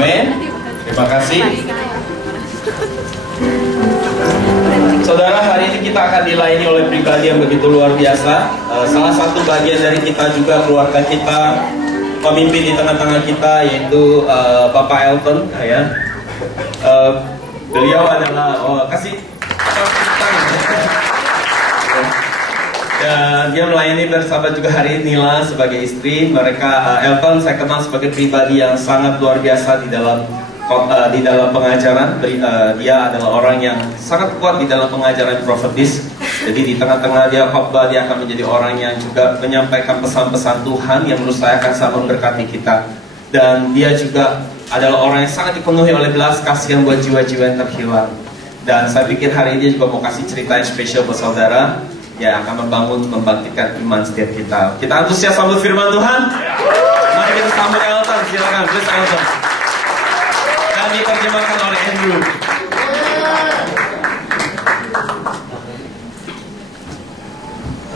Amin. Terima kasih. Saudara, hari ini kita akan dilayani oleh pribadi yang begitu luar biasa. Salah satu bagian dari kita juga, keluarga kita, pemimpin di tengah-tengah kita, yaitu Bapak Elton. Beliau adalah kasih tangan. Dan dia melayani bersama juga hari ini Nila sebagai istri. Mereka Elton saya kenal sebagai pribadi yang sangat luar biasa di dalam pengajaran. Dia adalah orang yang sangat kuat di dalam pengajaran profetis. Jadi di tengah-tengah dia khotbah, dia akan menjadi orang yang juga menyampaikan pesan-pesan Tuhan yang menurut saya akan sangat memberkati kita. Dan dia juga adalah orang yang sangat dipenuhi oleh belas kasihan buat jiwa-jiwa yang terhilang. Dan saya pikir hari ini dia juga mau kasih cerita yang spesial buat saudara, yang akan membangun, membangkitkan iman setiap kita. Kita antusias sambut firman Tuhan. Mari kita sambut Elton, silakan, please Elton. Dan diterjemahkan oleh Andrew.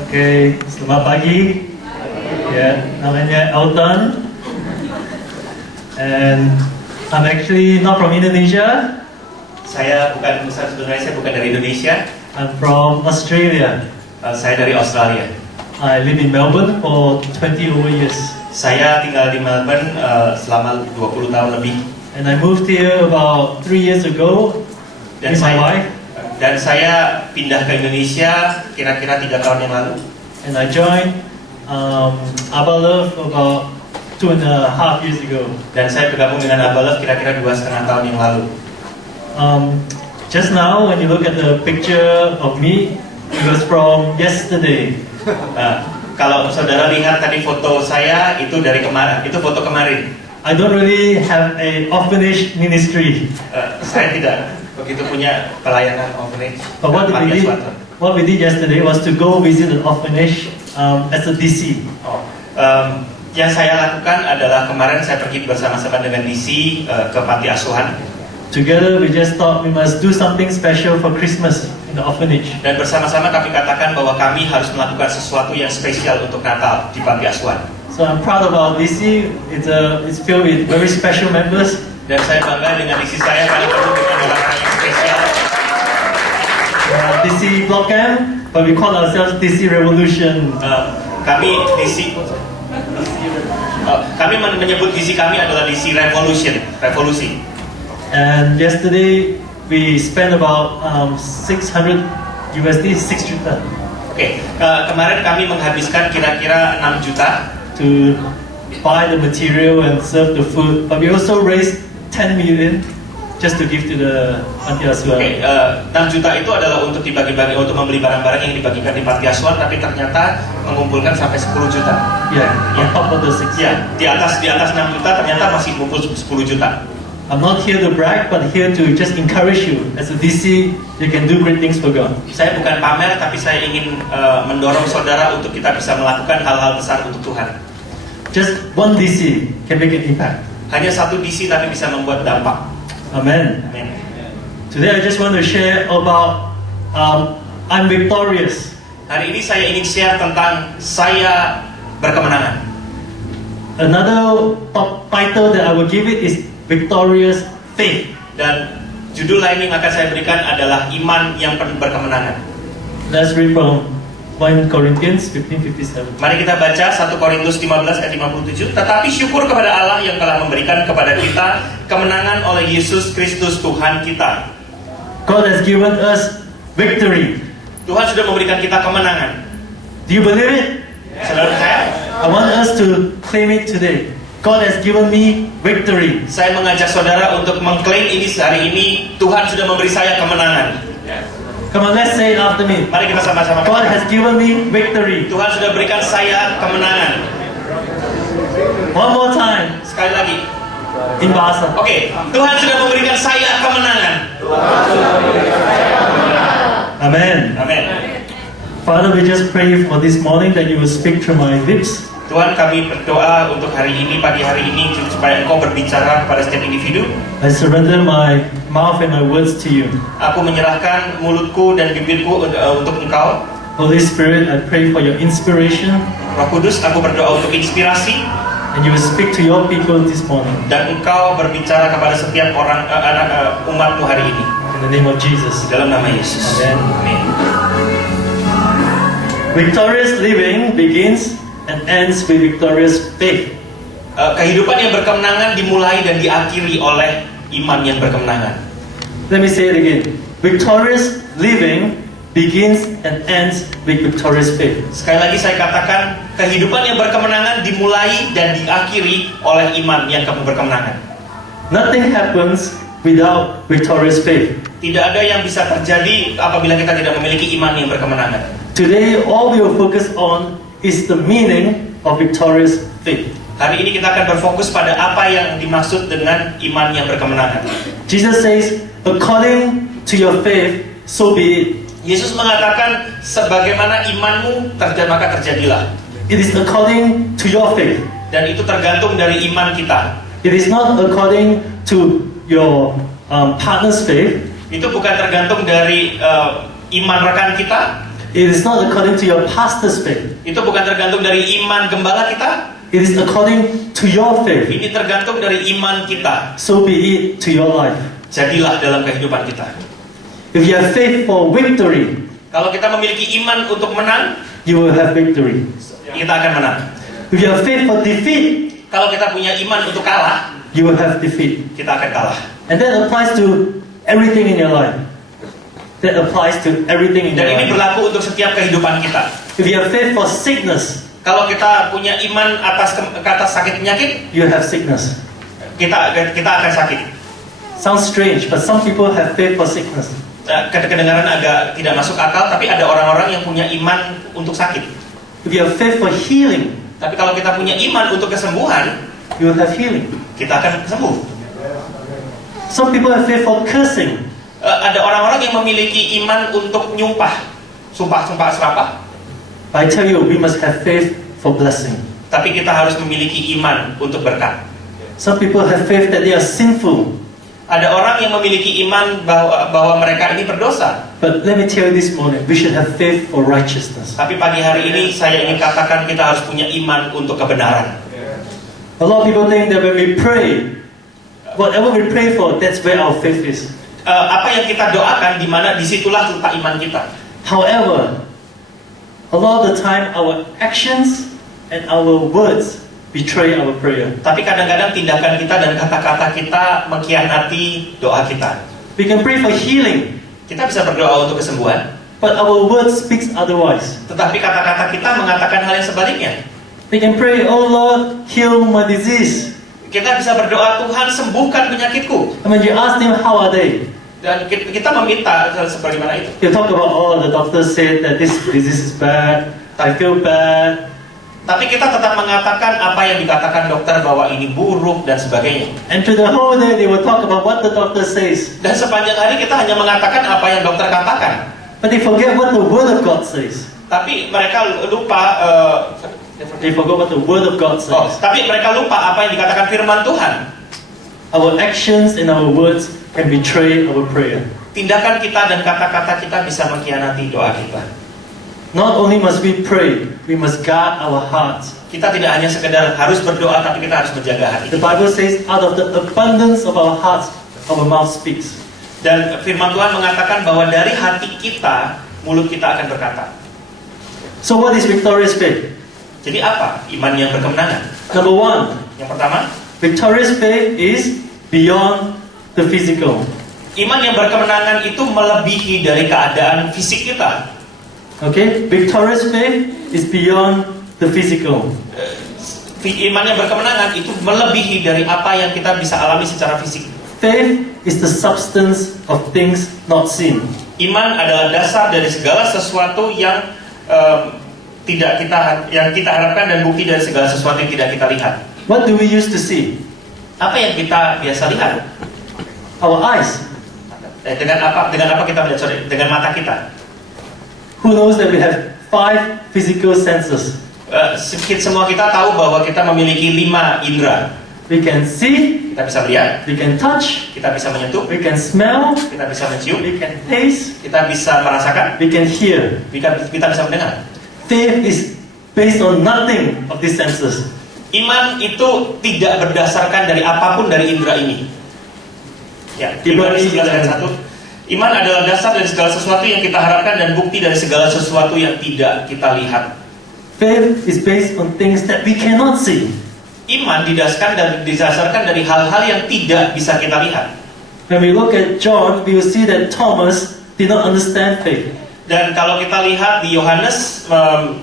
Oke, selamat pagi. Ya, namanya Elton. And I'm actually not from Indonesia. Sebenarnya saya bukan dari Indonesia. I'm from Australia. Saya dari Australia. I live in Melbourne for 20 over years. Saya tinggal di Melbourne selama 20 tahun lebih. And I moved here about 3 years ago with my wife. Dan saya pindah ke Indonesia kira-kira 3 tahun yang lalu. And I joined Abba Love about 2.5 years ago. Dan saya bergabung dengan Abba Love kira-kira 2,5 tahun yang lalu. Just now when you look at the picture of me, it was from yesterday. Kalau saudara lihat tadi foto saya itu dari kemarin, itu foto kemarin. I don't really have a orphanage ministry. Saya tidak begitu punya pelayanan orphanage. But what we did yesterday was to go visit an orphanage as a DC. Yang saya lakukan adalah kemarin saya pergi bersama-sama dengan DC ke panti asuhan. Together we just thought we must do something special for Christmas in the orphanage. Dan bersama-sama kami katakan bahwa kami harus melakukan sesuatu yang spesial untuk Natal di panti asuhan. So I'm proud of our DC. It's filled with very special members. Dan saya bangga dengan DC saya karena penuh dengan orang-orang yang spesial. DC Block M, but we call ourselves DC Revolution. Kami menyebut DC kami adalah DC Revolution, revolusi. And yesterday we spent about $600 USD, 6 juta. Kemarin kami menghabiskan kira-kira 6 juta to buy the material and serve the food, but we also raised 10 million just to give to the panti asuhan. 6 juta itu adalah untuk dibagi-bagi, untuk membeli barang-barang yang dibagikan di panti asuhan, tapi ternyata mengumpulkan sampai 10 juta. On top of the 6. Di atas 6 juta ternyata masih kumpul 10 juta. I'm not here to brag, but here to just encourage you. As a DC, you can do great things for God. Saya bukan pamer, tapi saya ingin mendorong saudara untuk kita bisa melakukan hal-hal besar untuk Tuhan. Just one DC can make an impact. Hanya satu DC tapi bisa membuat dampak. Amen. Amen. Today I just want to share about I'm victorious. Hari ini saya ingin share tentang saya berkemenangan. Another top title that I will give it is Victorious Faith. Dan judul lain yang akan saya berikan adalah iman yang penuh berkemenangan. Let's read from 1 Corinthians 15:57. Mari kita baca 1 Korintus 15 ayat 57. Tetapi syukur kepada Allah yang telah memberikan kepada kita kemenangan oleh Yesus Kristus Tuhan kita. God has given us victory. Tuhan sudah memberikan kita kemenangan. Do you believe it? Saudara saya, I want us to claim it today. God has given me victory. Saya mengajak saudara untuk mengklaim ini hari ini. Tuhan sudah memberi saya kemenangan. Come on, let's say it after me. Mari kita sama-sama. God has given me victory. Tuhan sudah berikan saya kemenangan. One more time. Sekali lagi. In bahasa. Oke, Tuhan sudah memberikan saya kemenangan. Amen. Amin. Father, we just pray for this morning that you will speak through my lips. Tuhan, kami berdoa untuk hari ini, pagi hari ini, supaya Engkau berbicara kepada setiap individu. I surrender my mouth and my words to you. Aku menyerahkan mulutku dan bibirku untuk Engkau. Holy Spirit, I pray for your inspiration. Roh Kudus, aku berdoa untuk inspirasi. And you will speak to your people this morning. Dan engkau berbicara kepada setiap orang umatmu hari ini. In the name of Jesus. Dalam nama Yesus. Amen. Amin. Victorious living begins and ends with victorious faith. Kehidupan yang berkemenangan dimulai dan diakhiri oleh iman yang berkemenangan. Let me say it again. Victorious living begins and ends with victorious faith. Sekali lagi saya katakan, kehidupan yang berkemenangan dimulai dan diakhiri oleh iman yang berkemenangan. Nothing happens without victorious faith. Tidak ada yang bisa terjadi apabila kita tidak memiliki iman yang berkemenangan. Today, all we will focus on is the meaning of victorious faith. Hari ini kita akan berfokus pada apa yang dimaksud dengan iman yang berkemenangan. Jesus says, according to your faith, so be it. Yesus mengatakan, sebagaimana imanmu maka terjadilah. It is according to your faith. Dan itu tergantung dari iman kita. It is not according to your partner's faith. Itu bukan tergantung dari iman rekan kita. It is not according to your pastor's faith. Itu bukan tergantung dari iman gembala kita. It is according to your faith. Ini tergantung dari iman kita. So be it to your life. Jadilah dalam kehidupan kita. If you have faith for victory, Kalau kita memiliki iman untuk menang, you will have victory. kita akan menang. If you have faith for defeat, Kalau kita punya iman untuk kalah, you will have defeat. kita akan kalah. And that applies to everything in your life. That applies to everything in Dan your ini life. berlaku untuk setiap kehidupan kita. If you have faith for sickness, Kalau kita punya iman atas sakit penyakit, you have sickness. kita akan sakit. Sounds strange, but some people have faith for sickness. Kedengaran agak tidak masuk akal, tapi ada orang-orang yang punya iman untuk sakit. If you have faith for healing, Tapi kalau kita punya iman untuk kesembuhan, you will have healing. kita akan sembuh. Some people have faith for cursing. Ada orang-orang yang memiliki iman untuk nyumpah, sumpah-sumpah serapah. I tell you, we must have faith for blessing. Tapi kita harus memiliki iman untuk berkat. Some people have faith that they are sinful. Ada orang yang memiliki iman bahwa mereka ini berdosa. But let me tell you this morning, we should have faith for righteousness. Tapi pagi hari ini saya ingin katakan kita harus punya iman untuk kebenaran. A lot of people think that when we pray, whatever we pray for, that's where our faith is. Apa yang kita doakan, di mana disitulah letak iman kita. However, a lot of the time our actions and our words betray our prayer. Tapi kadang-kadang tindakan kita dan kata-kata kita mengkhianati doa kita. We can pray for healing, Kita bisa berdoa untuk kesembuhan, but our words speaks otherwise. tetapi kata-kata kita mengatakan hal yang sebaliknya. We can pray, oh Lord, heal my disease. Kita bisa berdoa, Tuhan sembuhkan penyakitku. And when you ask them, how are they? Dan kita meminta sebagaimana itu. You talk about, oh, the doctor said that this disease is bad. I feel bad. Tapi kita tetap mengatakan apa yang dikatakan dokter bahwa ini buruk dan sebagainya. And to the whole day, they will talk about what the doctor says. Dan sepanjang hari kita hanya mengatakan apa yang dokter katakan. But they forget what the Word of God says. Tapi mereka lupa They forgot what the Word of God says. tapi mereka lupa apa yang dikatakan firman Tuhan. Our actions and our words can betray our prayer. Tindakan kita dan kata-kata kita bisa mengkhianati doa kita. Not only must we pray, we must guard our hearts. Kita tidak hanya sekedar harus berdoa, tapi kita harus menjaga hati. The Bible says, out of the abundance of our hearts, our mouth speaks. Dan firman Tuhan mengatakan bahwa dari hati kita, mulut kita akan berkata. So what is victorious faith? Jadi apa iman yang berkemenangan? Number one, Yang pertama, victorious faith is beyond the physical. iman yang berkemenangan itu melebihi dari keadaan fisik kita. Okay? Victorious faith is beyond the physical. Iman yang berkemenangan itu melebihi dari apa yang kita bisa alami secara fisik. Faith is the substance of things not seen. Iman adalah dasar dari segala sesuatu yang kita harapkan dan bukti dari segala sesuatu yang tidak kita lihat. What do we use to see? Apa yang kita biasa lihat? Our eyes. Dengan apa kita melihat? Sorry, dengan mata kita. Who knows that we have 5 physical senses? Semua kita tahu bahwa kita memiliki 5 indera. We can see, Kita bisa melihat, we can touch, kita bisa menyentuh, we can smell, kita bisa mencium, we can taste, kita bisa merasakan, we can hear. kita bisa mendengar. Faith is based on nothing of these senses. Iman itu tidak berdasarkan dari apapun dari indera ini. Ya, Ibrani 11 ayat 1. Iman adalah dasar dari segala sesuatu yang kita harapkan dan bukti dari segala sesuatu yang tidak kita lihat. Faith is based on things that we cannot see. Iman didasarkan dari hal-hal yang tidak bisa kita lihat. When we look at John, we will see that Thomas did not understand faith. Dan kalau kita lihat di Yohanes,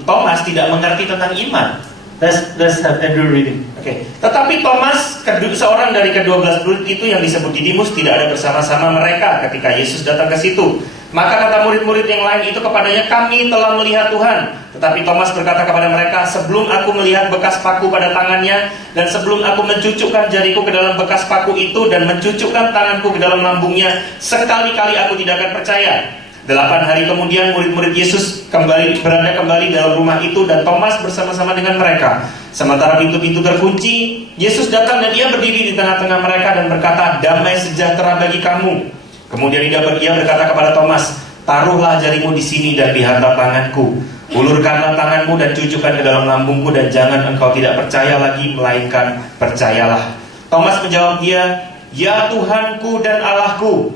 Thomas tidak mengerti tentang iman. Let's have Andrew reading. Oke. Tetapi Thomas, seorang dari ke-12 murid itu yang disebut Didimus, tidak ada bersama-sama mereka ketika Yesus datang ke situ. Maka kata murid-murid yang lain itu kepadanya, kami telah melihat Tuhan. Tetapi Thomas berkata kepada mereka, sebelum aku melihat bekas paku pada tangannya, dan sebelum aku mencucukkan jariku ke dalam bekas paku itu, dan mencucukkan tanganku ke dalam lambungnya, sekali-kali aku tidak akan percaya. 8 hari kemudian murid-murid Yesus berada kembali dalam rumah itu, dan Thomas bersama-sama dengan mereka. Sementara pintu-pintu terkunci, Yesus datang dan ia berdiri di tengah-tengah mereka dan berkata, damai sejahtera bagi kamu. Kemudian ia berkata kepada Thomas, taruhlah jarimu di sini dan lihatlah tanganku. Ulurkanlah tanganmu dan cucukkan ke dalam lambungku, dan jangan engkau tidak percaya lagi, melainkan percayalah. Thomas menjawab dia, ya Tuhanku dan Allahku.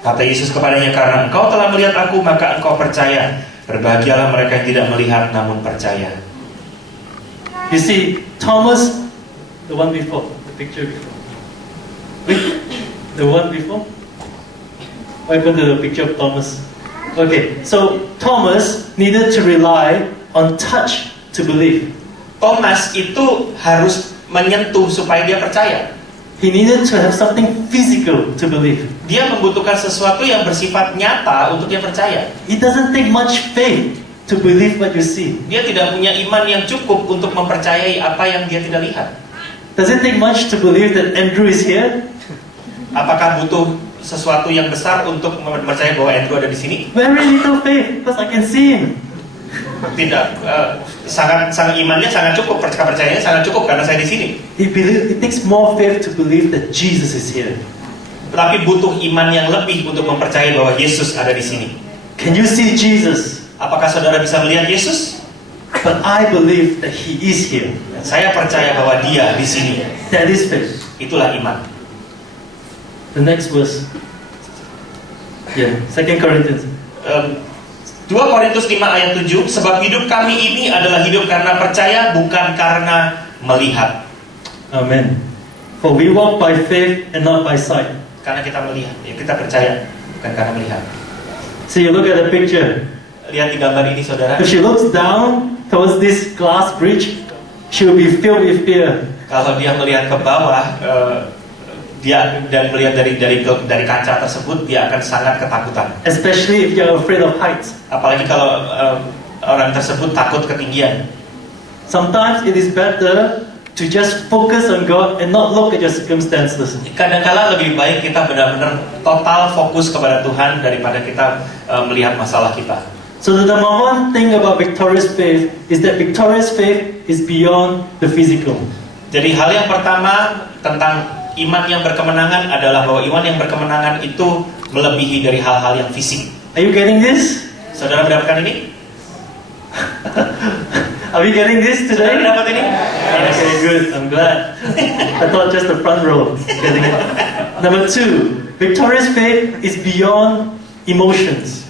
Kata Yesus kepadanya, karena engkau telah melihat aku, maka engkau percaya. Berbahagialah mereka yang tidak melihat namun percaya. You see, Thomas, the one before, the picture before. Wait, the one before? What happened to the picture of Thomas? Okay, so Thomas needed to rely on touch to believe. Thomas itu harus menyentuh supaya dia percaya. He needed to have something physical to believe. Dia membutuhkan sesuatu yang bersifat nyata untuk dia percaya. It doesn't take much faith to believe what you see. Dia tidak punya iman yang cukup untuk mempercayai apa yang dia tidak lihat. Does it take much to believe that Andrew is here? Apakah butuh sesuatu yang besar untuk mempercayai bahwa Andrew ada di sini? Very little faith, because I can see him. Tidak, sangat imannya sangat cukup, percayanya sangat cukup karena saya di sini. It takes more faith to believe that Jesus is here. Tapi butuh iman yang lebih untuk mempercayai bahwa Yesus ada di sini. Can you see Jesus? Apakah saudara bisa melihat Yesus? But I believe that He is here. Saya percaya bahwa Dia di sini. That is faith. Itulah iman. The next verse. Yeah, 2 Corinthians. 2 Korintus 5 ayat 7, sebab hidup kami ini adalah hidup karena percaya, bukan karena melihat. Amen. For we walk by faith and not by sight. Karena kita melihat, ya kita percaya, bukan karena melihat. So you look at the picture. Lihat di gambar ini saudara. If she looks down towards this glass bridge, she will be filled with fear. Kalau dia melihat ke bawah, dia dan melihat dari kaca tersebut, dia akan sangat ketakutan. Especially if you're afraid of heights. Apalagi kalau orang tersebut takut ketinggian. Sometimes it is better to just focus on God and not look at your circumstances. Kadang-kala lebih baik kita benar-benar total fokus kepada Tuhan daripada kita melihat masalah kita. So the number one thing about victorious faith is that victorious faith is beyond the physical. Jadi hal yang pertama tentang iman yang berkemenangan adalah bahwa iman yang berkemenangan itu melebihi dari hal-hal yang fisik. Are you getting this? Saudara mendapatkan ini? Are we getting this Saudara today? mendapat ini? Okay, good. I'm glad. I thought just the front row is getting it. Number two, victorious faith is beyond emotions.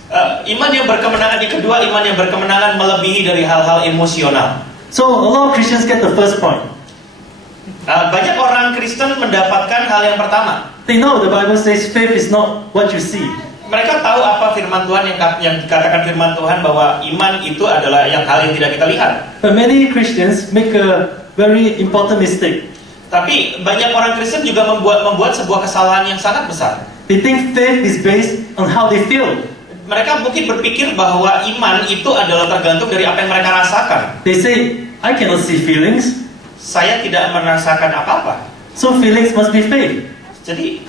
Iman yang berkemenangan yang kedua, iman yang berkemenangan melebihi dari hal-hal emosional. So a lot of Christians get the first point. Banyak orang Kristen mendapatkan hal yang pertama. They know the Bible says faith is not what you see. Mereka tahu apa firman Tuhan yang dikatakan firman Tuhan bahwa iman itu adalah hal yang tidak kita lihat. But many Christians make a very important mistake. Tapi banyak orang Kristen juga membuat sebuah kesalahan yang sangat besar. They think faith is based on how they feel. Mereka mungkin berpikir bahwa iman itu adalah tergantung dari apa yang mereka rasakan. They say, I cannot see feelings, Saya tidak merasakan apa-apa. so feelings must be faith. Jadi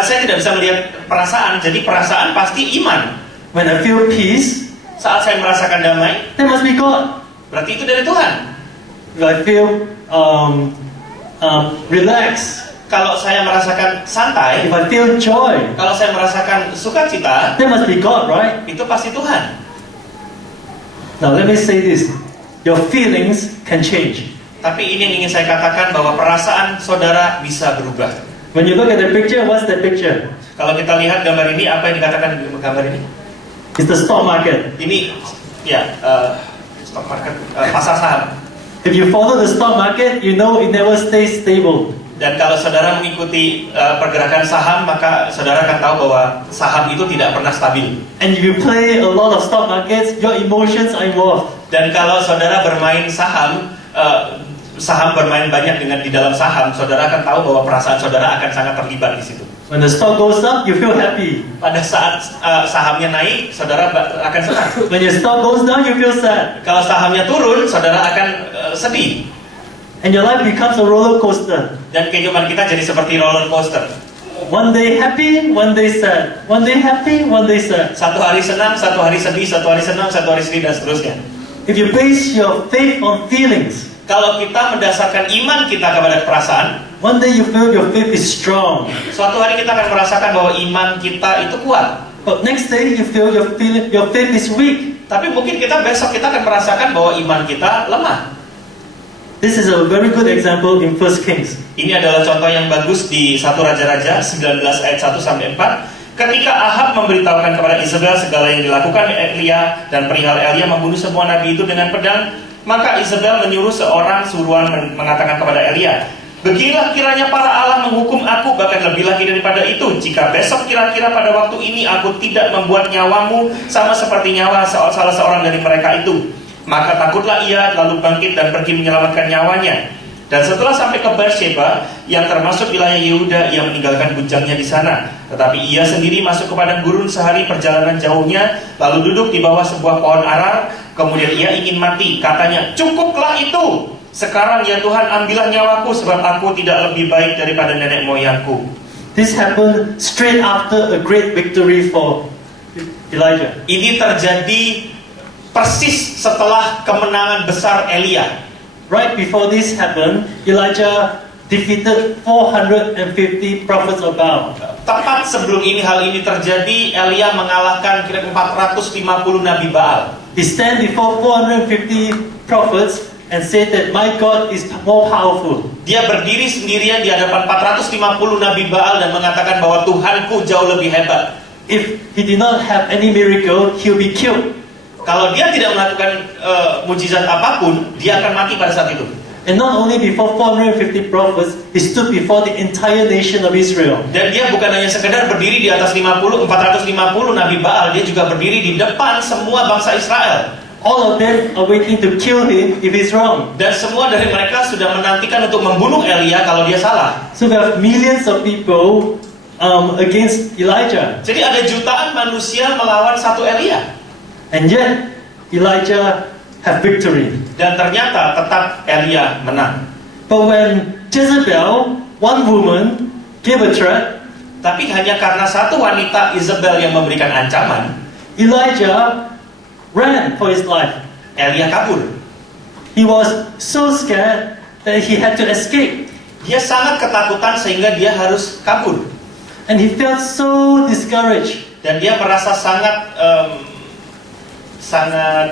saya tidak bisa melihat perasaan. Jadi perasaan pasti iman. When I feel peace, Saat saya merasakan damai, that must be God. berarti itu dari Tuhan. If I feel relaxed, Kalau saya merasakan santai, if I feel joy, kalau saya merasakan sukacita, that must be God, right? itu pasti Tuhan. Now let me say this. Your feelings can change. Tapi ini yang ingin saya katakan bahwa perasaan saudara bisa berubah. When you look at the picture, what's the picture? Kalau kita lihat gambar ini, apa yang dikatakan di gambar ini? It's the stock market. Ini ya stock market, pasar saham. If you follow the stock market, you know it never stays stable. Dan kalau saudara mengikuti pergerakan saham, maka saudara akan tahu bahwa saham itu tidak pernah stabil. And if you play a lot of stock markets, your emotions are involved. Dan kalau saudara bermain saham, saham bermain banyak di dalam saham, saudara akan tahu bahwa perasaan saudara akan sangat terlibat di situ. When the stock goes up, you feel happy. Pada saat sahamnya naik, saudara akan senang. When your stock goes down, you feel sad. Kalau sahamnya turun, saudara akan sedih. And your life becomes a roller coaster. Dan kehidupan kita jadi seperti roller coaster. One day happy, one day sad. One day happy, one day sad. Satu hari senang, satu hari sedih, satu hari senang, satu hari sedih, dan seterusnya. If you base your faith on feelings, Kalau kita mendasarkan iman kita kepada perasaan, one day you feel your faith is strong. suatu hari kita akan merasakan bahwa iman kita itu kuat. But next day you feel your faith is weak. Tapi mungkin besok kita akan merasakan bahwa iman kita lemah. This is a very good example in 1 Kings. Ini adalah contoh yang bagus di 1 Raja-Raja 19 ayat 1 sampai 4. Ketika Ahab memberitahukan kepada Isabel segala yang dilakukan Elia dan perihal Elia membunuh semua nabi itu dengan pedang, maka Isabel menyuruh seorang suruhan mengatakan kepada Elia, "Beginilah kiranya para Allah menghukum aku, bahkan lebih lagi daripada itu, jika besok kira-kira pada waktu ini aku tidak membuat nyawamu sama seperti nyawa salah seorang dari mereka itu." Maka takutlah ia, lalu bangkit dan pergi menyelamatkan nyawanya. Dan setelah sampai ke Beersheba, yang termasuk wilayah Yehuda, ia meninggalkan bujangnya di sana. Tetapi ia sendiri masuk ke padang gurun sehari perjalanan jauhnya, lalu duduk di bawah sebuah pohon arar. Kemudian ia ingin mati. Katanya, "Cukuplah itu. Sekarang ya Tuhan, ambillah nyawaku, sebab aku tidak lebih baik daripada nenek moyangku." This happened straight after a great victory for Elijah. Ini terjadi persis setelah kemenangan besar Elia. Right before this happened, Elijah defeated 450 prophets of Baal. Tepat sebelum hal ini terjadi, Elia mengalahkan kira 450 nabi Baal. He stand before 450 prophets and said that my God is more powerful. Dia berdiri sendirian di hadapan 450 nabi Baal dan mengatakan bahwa Tuhanku jauh lebih hebat. If he did not have any miracle, he'll be killed. Kalau dia tidak melakukan mujizat apapun, dia akan mati pada saat itu. And not only before 450 prophets, he stood before the entire nation of Israel. Dan dia bukan hanya sekedar berdiri di atas 450 nabi Baal, dia juga berdiri di depan semua bangsa Israel. All of them are waiting to kill him if he's wrong. Dan semua dari mereka sudah menantikan untuk membunuh Elia kalau dia salah. So we have millions of people against Elijah. Jadi ada jutaan manusia melawan satu Elia. And yet, Elijah had victory. Dan ternyata tetap Elia menang. But when Jezebel, one woman, gave a threat, Tapi hanya karena satu wanita Isabel yang memberikan ancaman, Elijah ran for his life. Elia kabur. He was so scared that he had to escape. Dia sangat ketakutan sehingga dia harus kabur. And he felt so discouraged. Dan dia merasa sangat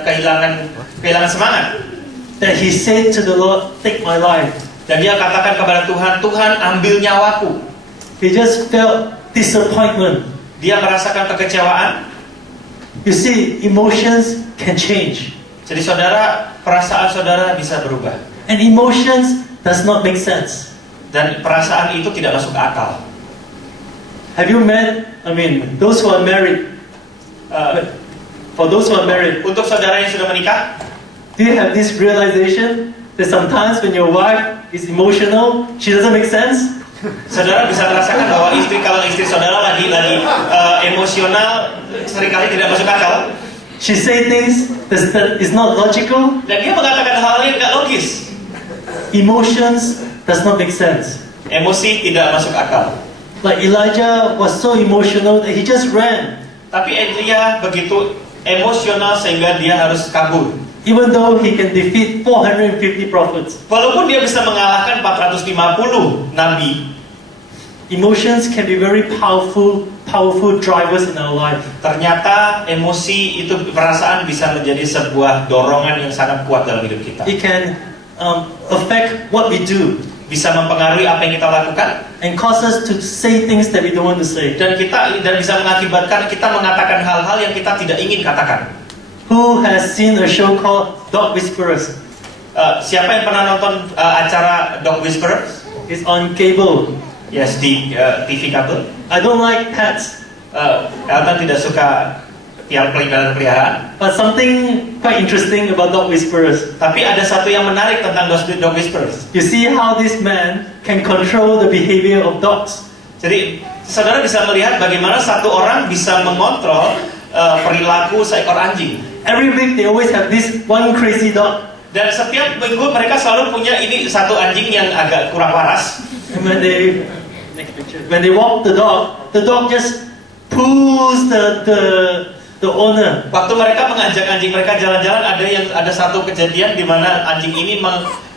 kehilangan semangat. That he said to the Lord, "Take my life." Dan dia katakan kepada Tuhan, "Tuhan, ambil nyawaku." He just felt disappointment. Dia merasakan kekecewaan. You see, emotions can change. Jadi saudara, perasaan saudara bisa berubah. And emotions does not make sense. Dan perasaan itu tidak masuk akal. Have you met, those who are married, for those who are married, Untuk saudara yang sudah menikah, do you have this realization that sometimes when your wife is emotional, she doesn't make sense? saudara bisa merasakan bahwa kalau istri saudara lagi emosional, seringkali tidak masuk akal. She say things that is not logical. Dan dia mengatakan hal yang tidak logis. Emotions does not make sense. Emosi tidak masuk akal. Like Elijah was so emotional that he just ran. Tapi Elia begitu emosional sehingga dia harus kabur. Even though he can defeat 450 prophets. Walaupun dia bisa mengalahkan 450 nabi, Emotions can be very powerful drivers in our life. ternyata emosi itu, perasaan bisa menjadi sebuah dorongan yang sangat kuat dalam hidup kita. It can affect what we do bisa mempengaruhi apa yang kita lakukan, and cause us to say things that we don't want to say. dan bisa mengakibatkan kita mengatakan hal-hal yang kita tidak ingin katakan. Who has seen a show called Dog Whisperers? Siapa yang pernah nonton acara Dog Whisperers? It's on cable. Yes, di TV kabel. I don't like pets, Elton tidak suka peliharaan, but something quite interesting about Dog Whisperers. tapi ada satu yang menarik tentang Dog Whisperers. You see how this man can control the behavior of dogs. Jadi saudara bisa melihat bagaimana satu orang bisa mengontrol perilaku seekor anjing. Every week they always have this one crazy dog. Dan setiap minggu mereka selalu punya ini satu anjing yang agak kurang waras. And when they walk the dog just pulls the owner. Waktu mereka mengajak anjing mereka jalan-jalan, ada satu kejadian di mana anjing ini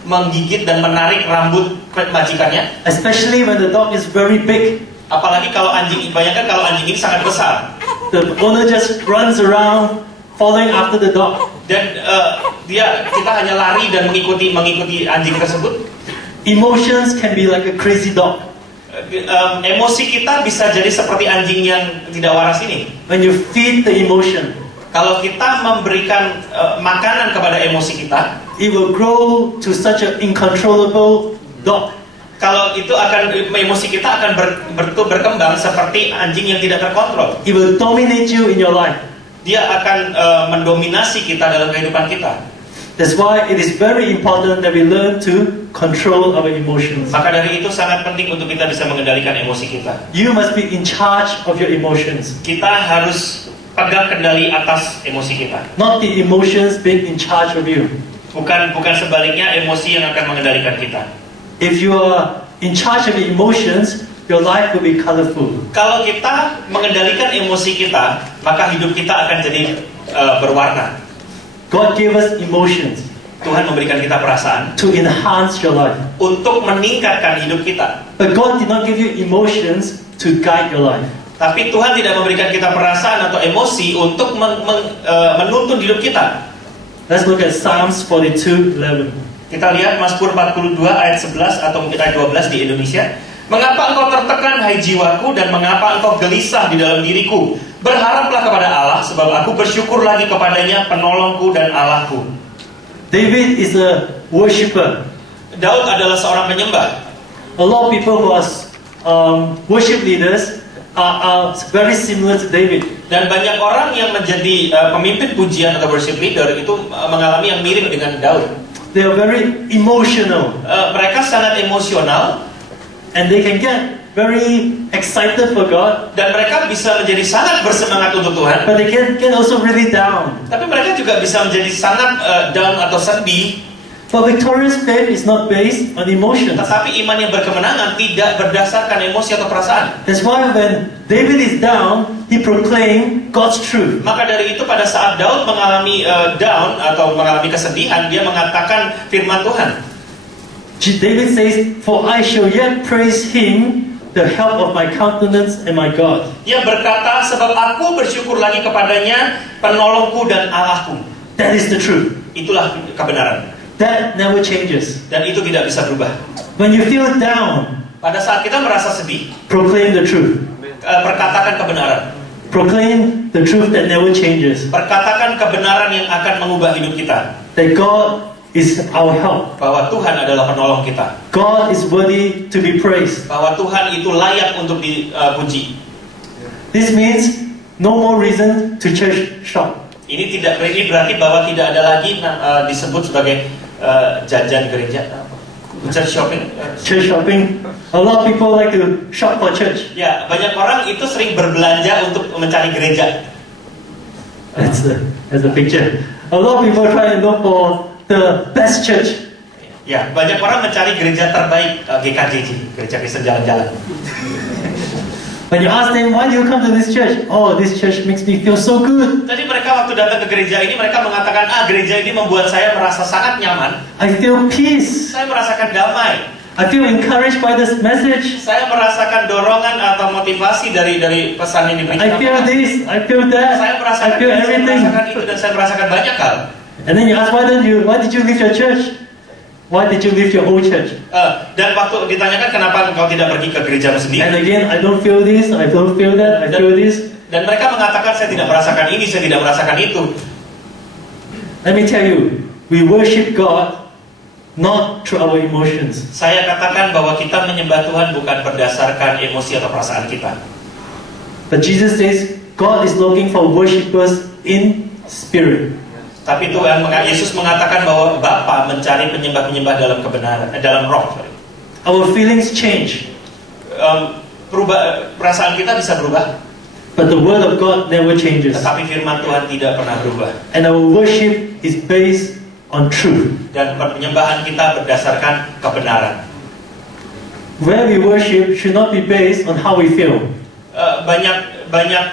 menggigit dan menarik rambut majikannya. Especially when the dog is very big. Apalagi kalau bayangkan kalau anjing ini sangat besar. The owner just runs around following after the dog. Dan kita hanya lari dan mengikuti anjing tersebut. Emotions can be like a crazy dog. Emosi kita bisa jadi seperti anjing yang tidak waras ini. When you feed the emotion, Kalau kita memberikan makanan kepada emosi kita, it will grow to such an uncontrollable dog. kalau itu emosi kita akan berkembang seperti anjing yang tidak terkontrol. It will dominate you in your life. Dia akan mendominasi kita dalam kehidupan kita. That's why it is very important that we learn to control our emotions. Maka dari itu sangat penting untuk kita bisa mengendalikan emosi kita. You must be in charge of your emotions. Kita harus pegang kendali atas emosi kita. Not the emotions being in charge of you. Bukan sebaliknya emosi yang akan mengendalikan kita. If you are in charge of your emotions, your life will be colorful. Kalau kita mengendalikan emosi kita, maka hidup kita akan jadi berwarna. God gave us emotions Tuhan memberikan kita perasaan to enhance your life. untuk meningkatkan hidup kita. But God did not give you emotions to guide your life. Tapi Tuhan tidak memberikan kita perasaan atau emosi untuk menuntun hidup kita. Let's look at Psalms 42:11. Kita lihat Mazmur 42 ayat 11 atau mungkin ayat 12 di Indonesia. Mengapa engkau tertekan hai jiwaku, dan mengapa engkau gelisah di dalam diriku? Berharaplah kepada Allah, sebab aku bersyukur lagi kepadanya, penolongku dan Allahku. David is a worshipper. Daud adalah seorang penyembah. A lot of people who are worship leaders are very similar to David. Dan banyak orang yang menjadi pemimpin pujian atau worship leader itu mengalami yang mirip dengan Daud. They are very emotional. Mereka sangat emosional. And they can get very excited for God, Dan mereka bisa menjadi sangat bersemangat untuk Tuhan. but they can get also really down. Tapi mereka juga bisa menjadi sangat down atau sedih. But victorious faith is not based on emotions. Tetapi iman yang berkemenangan tidak berdasarkan emosi atau perasaan. That's why when David is down, he proclaimed God's truth. Maka dari itu pada saat Daud mengalami down atau mengalami kesedihan, dia mengatakan firman Tuhan. David says, "For I shall yet praise him, the help of my countenance and my God." Dia berkata, sebab aku bersyukur lagi kepadanya, penolongku dan Allahku. That is the truth. Itulah kebenaran. That never changes. Dan itu tidak bisa berubah. When you feel down, Pada saat kita merasa sedih, proclaim the truth. perkatakan kebenaran. Proclaim the truth that never changes. Perkatakan kebenaran yang akan mengubah hidup kita. That God is our help. Bahwa Tuhan adalah penolong kita. God is worthy to be praised. Bahwa Tuhan itu layak untuk dipuji. This means no more reason to church shop. Ini berarti bahwa tidak ada lagi disebut sebagai jajan gereja. Church shopping. Church shopping. A lot of people like to shop for church. Ya, banyak orang itu sering berbelanja untuk mencari gereja. That's the picture. A lot of people try to look for the best church. Ya, banyak orang mencari gereja terbaik, GKJJ, Gereja Kristen Jalan-Jalan. When you ask them, why do you come to this church? Oh, this church makes me feel so good. Jadi mereka waktu datang ke gereja ini, mereka mengatakan, gereja ini membuat saya merasa sangat nyaman. I feel peace. Saya merasakan damai. I feel encouraged by this message. Saya merasakan dorongan atau motivasi dari pesan yang diberikan. I feel this, I feel that, Saya I merasakan feel ini, saya everything. merasakan itu, dan saya merasakan banyak hal. And then you ask, why did you leave your church? Why did you leave your old church? Dan waktu ditanyakan kenapa engkau tidak pergi ke gerejamu And sendiri, again, I don't feel this, I don't feel that, I feel this. dan mereka mengatakan saya tidak merasakan ini, saya tidak merasakan itu. Let me tell you, we worship God not through our emotions. Saya katakan bahwa kita menyembah Tuhan bukan berdasarkan emosi atau perasaan kita. But Jesus says God is looking for worshippers in spirit. Tapi Yesus mengatakan bahwa Bapa mencari penyembah-penyembah dalam kebenaran, dalam roh. Sorry. Our feelings change, Perasaan kita bisa berubah, but the word of God never changes. tetapi firman Tuhan tidak pernah berubah. And our worship is based on truth. Dan penyembahan kita berdasarkan kebenaran. Where we worship should not be based on how we feel. Banyak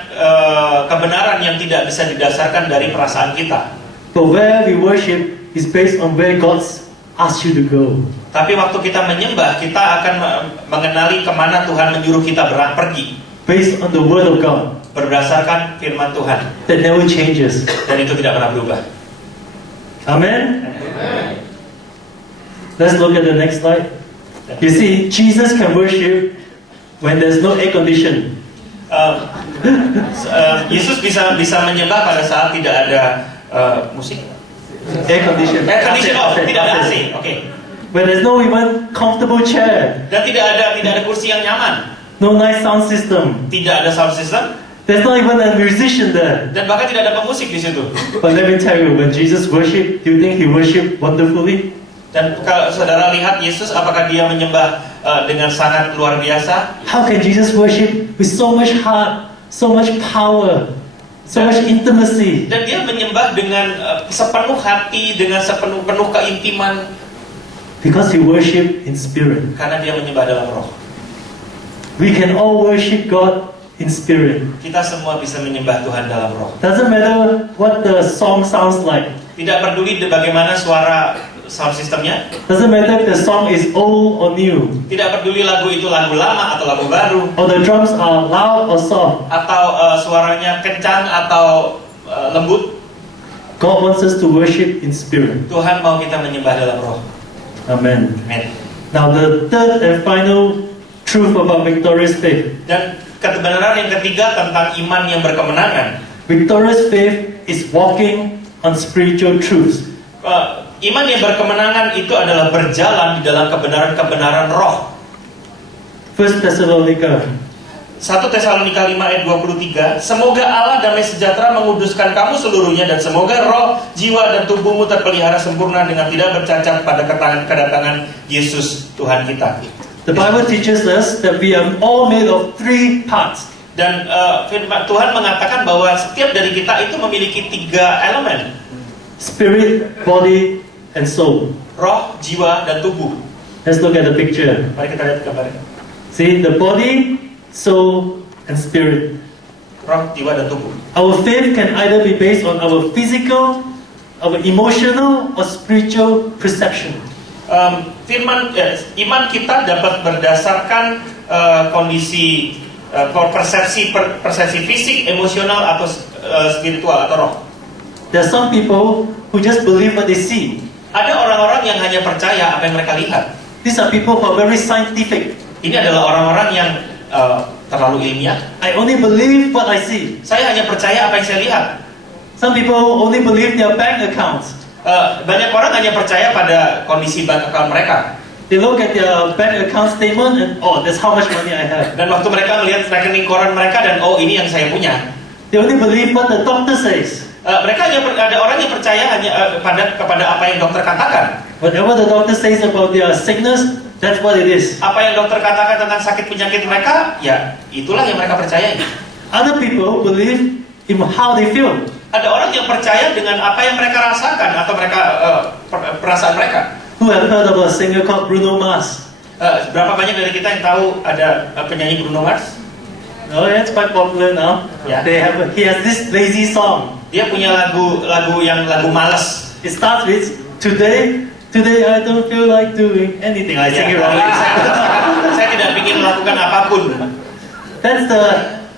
kebenaran yang tidak bisa didasarkan dari perasaan kita. But where we worship is based on where God's asked you to go. Tapi waktu kita menyembah, kita akan mengenali kemana Tuhan menyuruh kita pergi. Based on the word of God Berdasarkan firman Tuhan. that never changes. Dan itu tidak pernah berubah. Amen? Let's look at the next slide. You see, Jesus can worship when there's no air condition. Yesus bisa menyembah pada saat tidak ada musik. Air condition. Air condition, tidak ada AC. Oke. When there's no even comfortable chair. Dan tidak ada kursi yang nyaman. No nice sound system. Tidak ada sound system. There's not even a musician there. Dan bahkan tidak ada pemusik di situ. But let me tell you, when Jesus worshiped, do you think he worshiped wonderfully? Dan kalau saudara lihat Yesus, apakah dia menyembah dengan sangat luar biasa? How can Jesus worship with so much heart, so much power, so much intimacy? Dan dia menyembah dengan sepenuh hati, dengan penuh keintiman. Because he worshiped in spirit. Karena dia menyembah dalam roh. We can all worship God in spirit. Kita semua bisa menyembah Tuhan dalam roh. Doesn't matter what the song sounds like. Tidak peduli bagaimana suara sound systemnya. Doesn't matter if the song is old or new. Tidak peduli lagu itu lagu lama atau lagu baru. Or the drums are loud or soft. Atau suaranya kencang atau lembut. God wants us to worship in spirit. Tuhan mau kita menyembah dalam roh. Amen. Amen. Now the third and final truth about victorious faith. Dan kebenaran yang ketiga tentang iman yang berkemenangan. Victorious faith is walking on spiritual truths. Iman yang berkemenangan itu adalah berjalan di dalam kebenaran-kebenaran roh. 1 Thessalonica 1 Tesalonika 5 ayat 23. Semoga Allah damai sejahtera menguduskan kamu seluruhnya, dan semoga roh, jiwa, dan tubuhmu terpelihara sempurna dengan tidak bercacat pada kedatangan Yesus Tuhan kita. The Bible teaches us that we are all made of 3 parts. Dan firman Tuhan mengatakan bahwa setiap dari kita itu memiliki 3 elemen. Spirit, body, and soul. Roh, jiwa, dan tubuh. Let's look at the picture. Mari kita lihat gambarnya. See, the body, soul, and spirit. Roh, jiwa, dan tubuh. Our faith can either be based on our physical, our emotional, or spiritual perception. Iman kita dapat berdasarkan kondisi persepsi fisik, emosional, atau spiritual atau roh. There are some people who just believe what they see. Ada orang-orang yang hanya percaya apa yang mereka lihat. These are people who are very scientific. Ini adalah orang-orang yang terlalu ilmiah. I only believe what I see. Saya hanya percaya apa yang saya lihat. Some people only believe their bank accounts. Banyak orang hanya percaya pada kondisi bank account mereka. They look at their bank account statement and that's how much money I have. Dan waktu mereka melihat rekening koran mereka dan ini yang saya punya. They only believe what the doctor says. Mereka ada orang yang percaya hanya kepada apa yang dokter katakan. Whatever the doctor says about their sickness, that's what it is. Apa yang dokter katakan tentang sakit penyakit mereka, ya itulah yang mereka percayai. Other people believe in how they feel. Ada orang yang percaya dengan apa yang mereka rasakan atau perasaan mereka. Who have heard of a singer called Bruno Mars? Berapa banyak dari kita yang tahu ada penyanyi Bruno Mars? Oh, yeah, it's quite popular now. Yeah. He has this lazy song. Dia punya lagu malas. It starts with Today I don't feel like doing anything. I sing it wrong. Saya tidak ingin melakukan apapun. That's the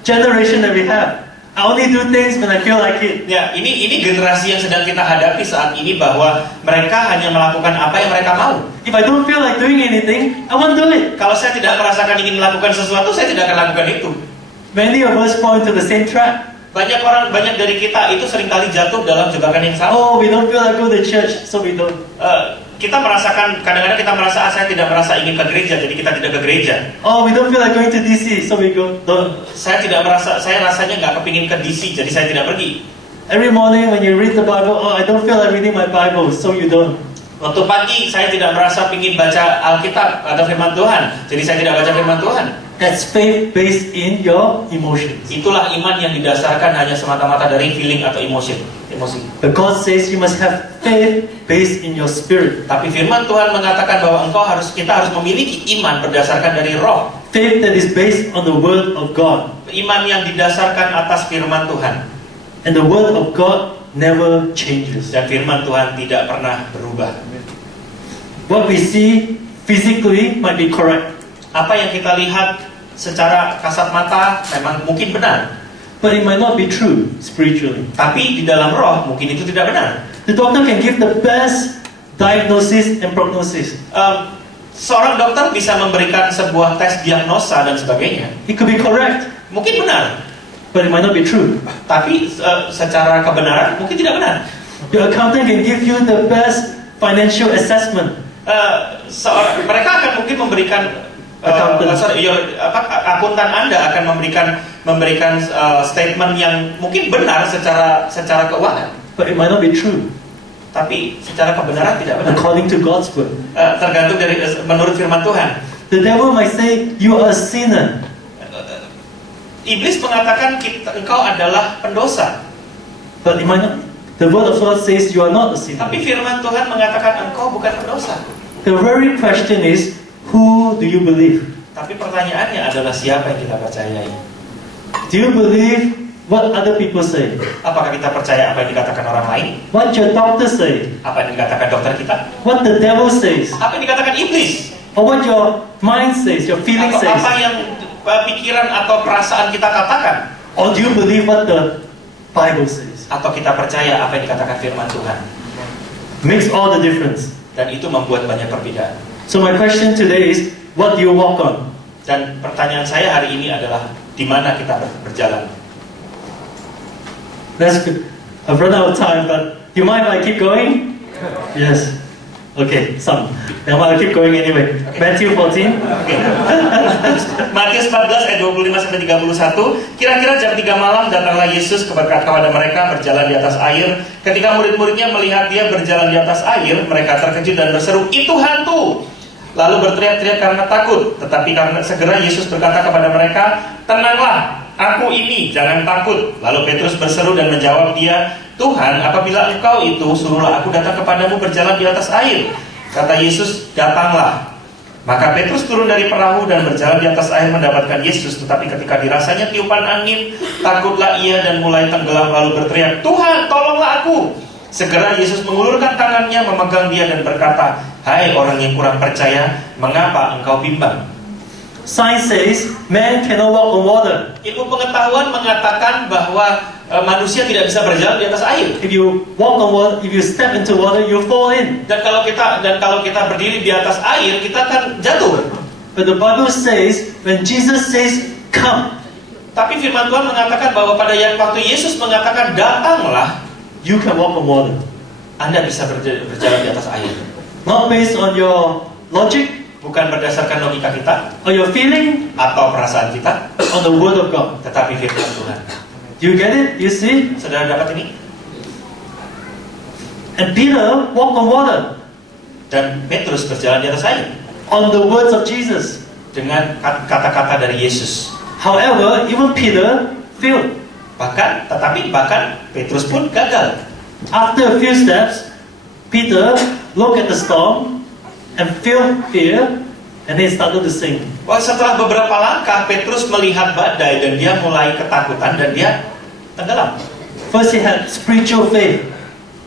generation that we have. I only do things when I feel like it. Ya, ini generasi yang sedang kita hadapi saat ini, bahwa mereka hanya melakukan apa yang mereka mau. If I don't feel like doing anything, I won't do it. Kalau saya tidak merasakan ingin melakukan sesuatu, saya tidak akan lakukan itu. Many of us fall into the same trap. Banyak dari kita itu seringkali jatuh dalam jebakan yang sama. Oh, we don't feel like go to church, so we don't. Kita merasakan, kadang-kadang kita merasa, saya tidak merasa ingin ke gereja, jadi kita tidak ke gereja. Oh, we don't feel like going to DC, so we don't. Saya rasanya nggak kepingin ke DC, jadi saya tidak pergi. Every morning when you read the Bible, oh, I don't feel like reading my Bible, so you don't. Waktu pagi, saya tidak merasa ingin baca Alkitab atau firman Tuhan, jadi saya tidak baca firman Tuhan. That's faith based in your emotions. Itulah iman yang didasarkan hanya semata-mata dari feeling atau emosi. But God says you must have faith based in your spirit. Tapi firman Tuhan mengatakan bahwa kita harus memiliki iman berdasarkan dari roh. Faith that is based on the word of God. Iman yang didasarkan atas firman Tuhan. And the word of God never changes. Dan firman Tuhan tidak pernah berubah. What we see physically might be correct. Apa yang kita lihat secara kasat mata memang mungkin benar. But it might not be true spiritually. Tapi di dalam roh mungkin itu tidak benar. The doctor can give the best diagnosis and prognosis. Seorang dokter bisa memberikan sebuah tes diagnosa dan sebagainya. It could be correct, Mungkin benar. but it might not be true. Tapi secara kebenaran mungkin tidak benar. Your accountant can give you the best financial assessment. Mereka akan mungkin memberikan akuntan Anda akan memberikan statement yang mungkin benar secara keuangan. But it might not be true Tapi secara kebenaran tidak benar. according to God's word. Tergantung dari menurut firman Tuhan. The devil might say you are a sinner. Iblis mengatakan engkau adalah pendosa. But it might not. The word of God says you are not a sinner. Tapi firman Tuhan mengatakan engkau bukan pendosa. The very question is, who do you believe? Tapi pertanyaannya adalah siapa yang kita percayai? Do you believe what other people say? Apakah kita percaya apa yang dikatakan orang lain? What your doctor say? Apa yang dikatakan dokter kita? What the devil says? Apa yang dikatakan iblis? Or what your mind says, your feeling Atau says? apa yang pikiran atau perasaan kita katakan? Or do you believe what the Bible says? Atau kita percaya apa yang dikatakan firman Tuhan? Makes all the difference. Dan itu membuat banyak perbedaan. So my question today is, what do you walk on? Dan pertanyaan saya hari ini adalah, di mana kita berjalan? That's good. I've run out of time, but do you mind if I keep going? Yes. Okay, some. Then I'll keep going anyway. Matthew 14. Oke. Matius 14 ayat 25 sampai 31. Kira-kira jam 3 malam datanglah Yesus kepada mereka berjalan di atas air. Ketika murid-muridnya melihat dia berjalan di atas air, mereka terkejut dan berseru, "Itu hantu!" Lalu berteriak-teriak karena takut. Tetapi karena segera Yesus berkata kepada mereka, "Tenanglah, aku ini, jangan takut." Lalu Petrus berseru dan menjawab dia, "Tuhan, apabila engkau itu, suruhlah aku datang kepadamu berjalan di atas air." Kata Yesus, "Datanglah." Maka Petrus turun dari perahu dan berjalan di atas air mendapatkan Yesus. Tetapi ketika dirasanya tiupan angin, takutlah ia dan mulai tenggelam lalu berteriak, "Tuhan, tolonglah aku." Segera Yesus mengulurkan tangannya, memegang dia dan berkata, "Hai orang yang kurang percaya, mengapa engkau bimbang?" Science says man cannot walk on water. Ilmu pengetahuan mengatakan bahwa manusia tidak bisa berjalan di atas air. If you walk on water, if you step into water, you fall in. Dan kalau kita berdiri di atas air, kita akan jatuh. But the Bible says when Jesus says, "Come," Tapi firman Tuhan mengatakan bahwa pada waktu Yesus mengatakan datanglah, you can walk on water. Anda bisa berjalan di atas air. Not based on your logic Bukan berdasarkan logika kita or your feeling, atau perasaan kita, on the word of God. tetapi firman Tuhan. Do you get it? You see? Saudara dapat ini? And Peter walked on water Dan Petrus berjalan di atas air on the words of Jesus. dengan kata-kata dari Yesus. However, even Peter failed. Bahkan Petrus pun gagal. After a few steps, Peter looked at the storm and felt fear, and he started to sink. Wah, setelah beberapa langkah, Petrus melihat badai dan dia mulai ketakutan dan dia tenggelam. First, he had spiritual faith.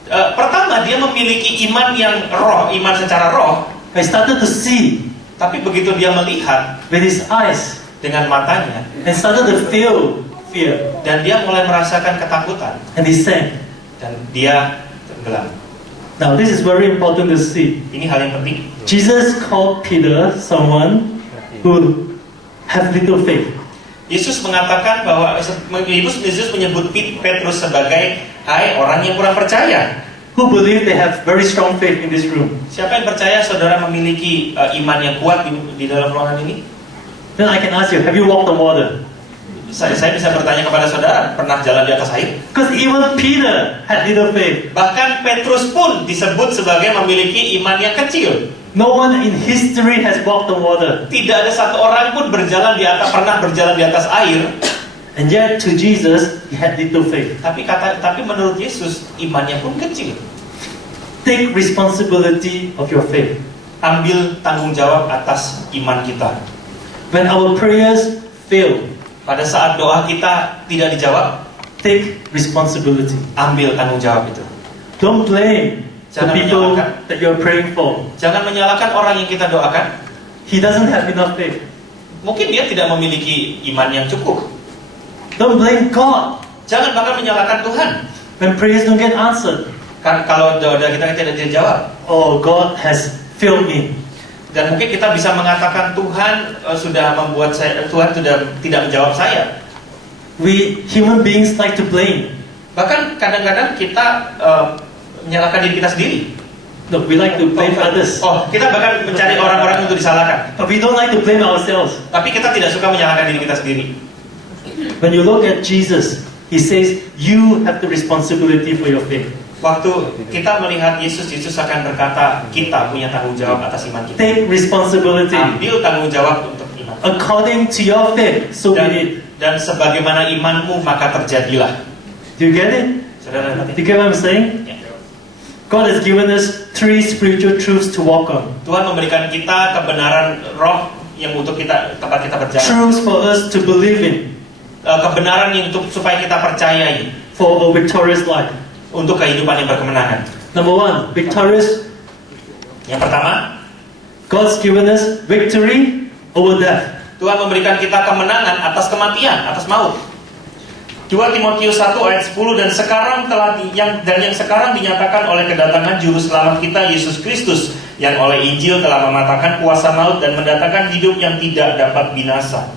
Pertama, dia memiliki iman iman secara roh. He started to see Tapi begitu dia melihat with his eyes dengan matanya and started to feel fear. Dan dia mulai merasakan ketakutan. And he sank. Dan dia tenggelam. Now this is very important to see. Ini hal yang penting. Jesus called Peter someone who have little faith. Yesus mengatakan bahwa Yesus menyebut Petrus sebagai hai orang yang kurang percaya. Who believe they have very strong faith in this room? Siapa yang percaya saudara memiliki iman yang kuat di dalam ruangan ini? Then I can ask you, have you walked on water? Saya bisa bertanya kepada saudara, pernah jalan di atas air? Because even Peter had little faith. Bahkan Petrus pun disebut sebagai memiliki iman yang kecil. No one in history has walked on water. Tidak ada satu orang pun pernah berjalan di atas air. And yet to Jesus, he had little faith. Tapi menurut Yesus imannya pun kecil. Take responsibility of your faith. Ambil tanggung jawab atas iman kita. When our prayers fail, Pada saat doa kita tidak dijawab, take responsibility. ambil tanggung jawab itu. Don't blame the Jangan people menyalahkan. that you're praying for. Jangan menyalahkan orang yang kita doakan. He doesn't have enough faith. Mungkin dia tidak memiliki iman yang cukup. Don't blame God Jangan bahkan menyalahkan Tuhan. when prayers don't get answered. Kan kalau doa kita tidak dijawab. Oh, God has failed me. Dan mungkin kita bisa mengatakan Tuhan sudah membuat saya, Tuhan sudah tidak menjawab saya. We human beings like to blame. Bahkan kadang-kadang kita menyalahkan diri kita sendiri. Look, we like to blame others. Kita bahkan mencari orang-orang untuk disalahkan. But we don't like to blame ourselves. Tapi kita tidak suka menyalahkan diri kita sendiri. When you look at Jesus, he says, you have the responsibility for your faith. Waktu kita melihat Yesus, Yesus akan berkata, kita punya tanggung jawab atas iman kita. Take responsibility. Ambil tanggung jawab untuk iman. According to your faith, so be it. Dan sebagaimana imanmu, maka terjadilah. Do you get it? Saudara Do ngerti? you get what I'm saying? Ya. God has given us 3 spiritual truths to walk on. Tuhan memberikan kita kebenaran roh yang untuk tempat kita berjalan. Truths for us to believe in. Kebenaran yang supaya kita percayai For a victorious life. untuk kehidupan yang berkemenangan. Number 1, victorious. Yang pertama, God's given us victory over death. Tuhan memberikan kita kemenangan atas kematian, atas maut. 2 Timotius 1 ayat 10 dan yang sekarang dinyatakan oleh kedatangan juru selamat kita Yesus Kristus yang oleh Injil telah mematahkan kuasa maut dan mendatangkan hidup yang tidak dapat binasa.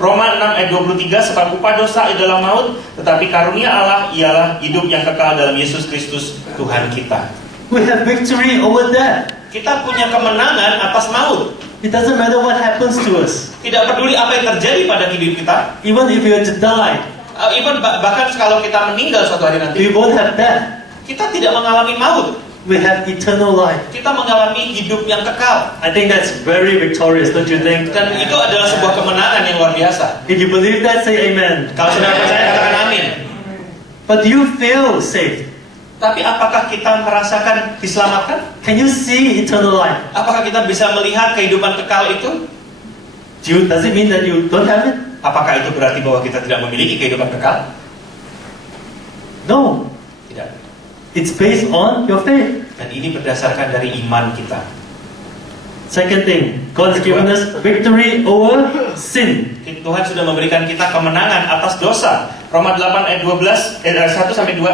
Roma 6 ayat 23, sebab upah dosa adalah maut, tetapi karunia Allah ialah hidup yang kekal dalam Yesus Kristus Tuhan kita. We have victory over death. Kita punya kemenangan atas maut. It doesn't matter what happens to us. Tidak peduli apa yang terjadi pada hidup kita. Even if we are to die, Bahkan kalau kita meninggal suatu hari nanti, we won't have death. kita tidak mengalami maut. We have eternal life. Kita mengalami hidup yang kekal. I think that's very victorious, don't you think? Dan itu adalah sebuah kemenangan yang luar biasa. If you believe that, say amen. Kalau saudara percaya, katakan amin. But do you feel saved? Tapi apakah kita merasakan diselamatkan? Can you see eternal life? Apakah kita bisa melihat kehidupan kekal itu? Does it mean that you don't have it? Apakah itu berarti bahwa kita tidak memiliki kehidupan kekal? No. Tidak. It's based on your faith. Dan ini berdasarkan dari iman kita. Second thing, God has given us victory over sin. Tuhan sudah memberikan kita kemenangan atas dosa. Roma 8 ayat 12, ayat 1 sampai 2.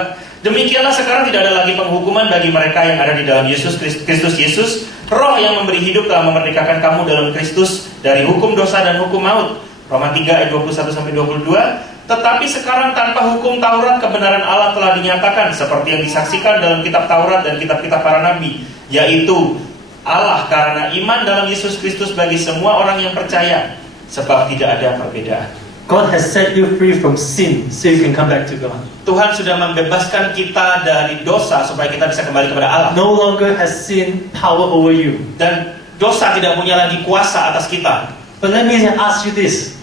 Demikianlah sekarang tidak ada lagi penghukuman bagi mereka yang ada di dalam Kristus Yesus. Roh yang memberi hidup telah memerdekakan kamu dalam Kristus dari hukum dosa dan hukum maut. Roma 3 ayat 21 sampai 22. Tetapi sekarang tanpa hukum Taurat kebenaran Allah telah dinyatakan seperti yang disaksikan dalam kitab Taurat dan kitab-kitab para nabi, yaitu Allah karena iman dalam Yesus Kristus bagi semua orang yang percaya, sebab tidak ada perbedaan. God has set you free from sin so you can come back to God. Tuhan sudah membebaskan kita dari dosa supaya kita bisa kembali kepada Allah. No longer has sin power over you. Dan dosa tidak punya lagi kuasa atas kita. But let me ask you this.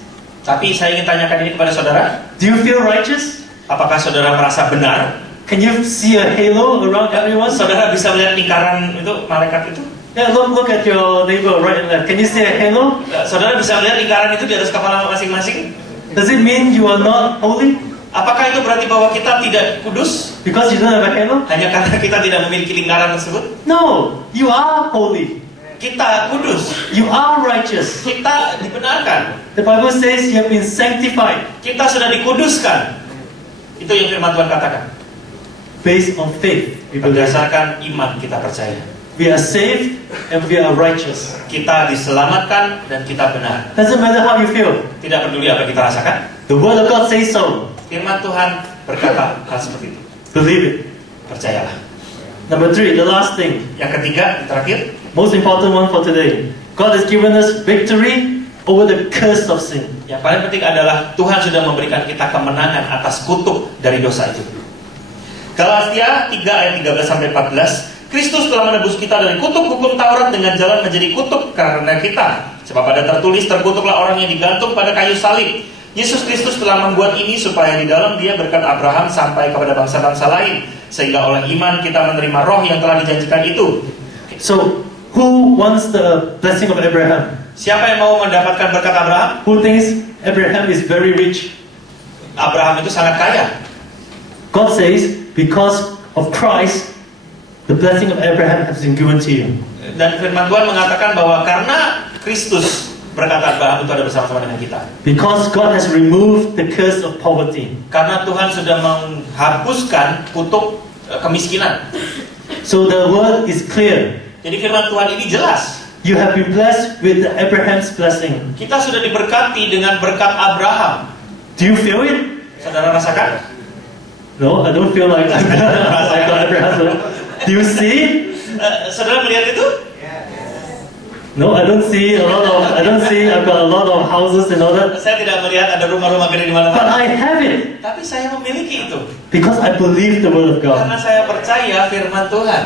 Tapi saya ingin tanyakan ini kepada saudara. Do you feel righteous? Apakah saudara merasa benar? Can you see a halo around everyone? Saudara bisa melihat lingkaran itu, malaikat itu? Yeah, look at your neighbor right and left. Can you see a halo? Saudara bisa melihat lingkaran itu di atas kepala masing-masing? Does it mean you are not holy? Apakah itu berarti bahwa kita tidak kudus? Because you don't have a halo? Hanya karena kita tidak memiliki lingkaran tersebut? No, you are holy. Kita kudus. You are righteous. Kita dibenarkan. The Bible says you have been sanctified Kita sudah dikuduskan. Itu yang firman Tuhan katakan. based on faith. We believe. Berdasarkan iman kita percaya. We are saved and we are righteous. Kita diselamatkan dan kita benar. Doesn't matter how you feel. Tidak peduli apa yang kita rasakan. The Word of God says so. Firman Tuhan berkata hal seperti itu. Believe it. Percayalah. Number 3, the last thing. Yang ketiga, yang terakhir. Most important one for today. God has given us victory over the curse of sin. Yang paling penting adalah Tuhan sudah memberikan kita kemenangan atas kutuk dari dosa itu. Galatia 3 ayat 13-14. Kristus telah menebus kita dari kutuk hukum Taurat dengan jalan menjadi kutuk karena kita. Sebab ada tertulis, terkutuklah orang yang digantung pada kayu salib. Yesus Kristus telah membuat ini supaya di dalam Dia berkat Abraham sampai kepada bangsa-bangsa lain, sehingga oleh iman kita menerima roh yang telah dijanjikan itu. So, who wants the blessing of Abraham? Siapa yang mau mendapatkan berkat Abraham? Who thinks Abraham is very rich? Abraham itu sangat kaya. God says, because of Christ, the blessing of Abraham has been given to you. Dan firman Tuhan mengatakan bahwa karena Kristus, berkat Abraham itu ada bersama-sama dengan kita. Because God has removed the curse of poverty. Karena Tuhan sudah menghapuskan kutuk kemiskinan. So the word is clear. Jadi firman Tuhan ini jelas. You have been blessed with the Abraham's blessing. Kita sudah diberkati dengan berkat Abraham. Do you feel it? Saudara rasakan? No, I don't feel like I got Abraham's blessing. Do you see? Saudara melihat itu? No, I don't see I've got a lot of houses and all that. Saya tidak melihat ada rumah-rumah gede di But mana-mana. I have it. Tapi saya memiliki itu. Because I believe the word of Karena God. saya percaya firman Tuhan.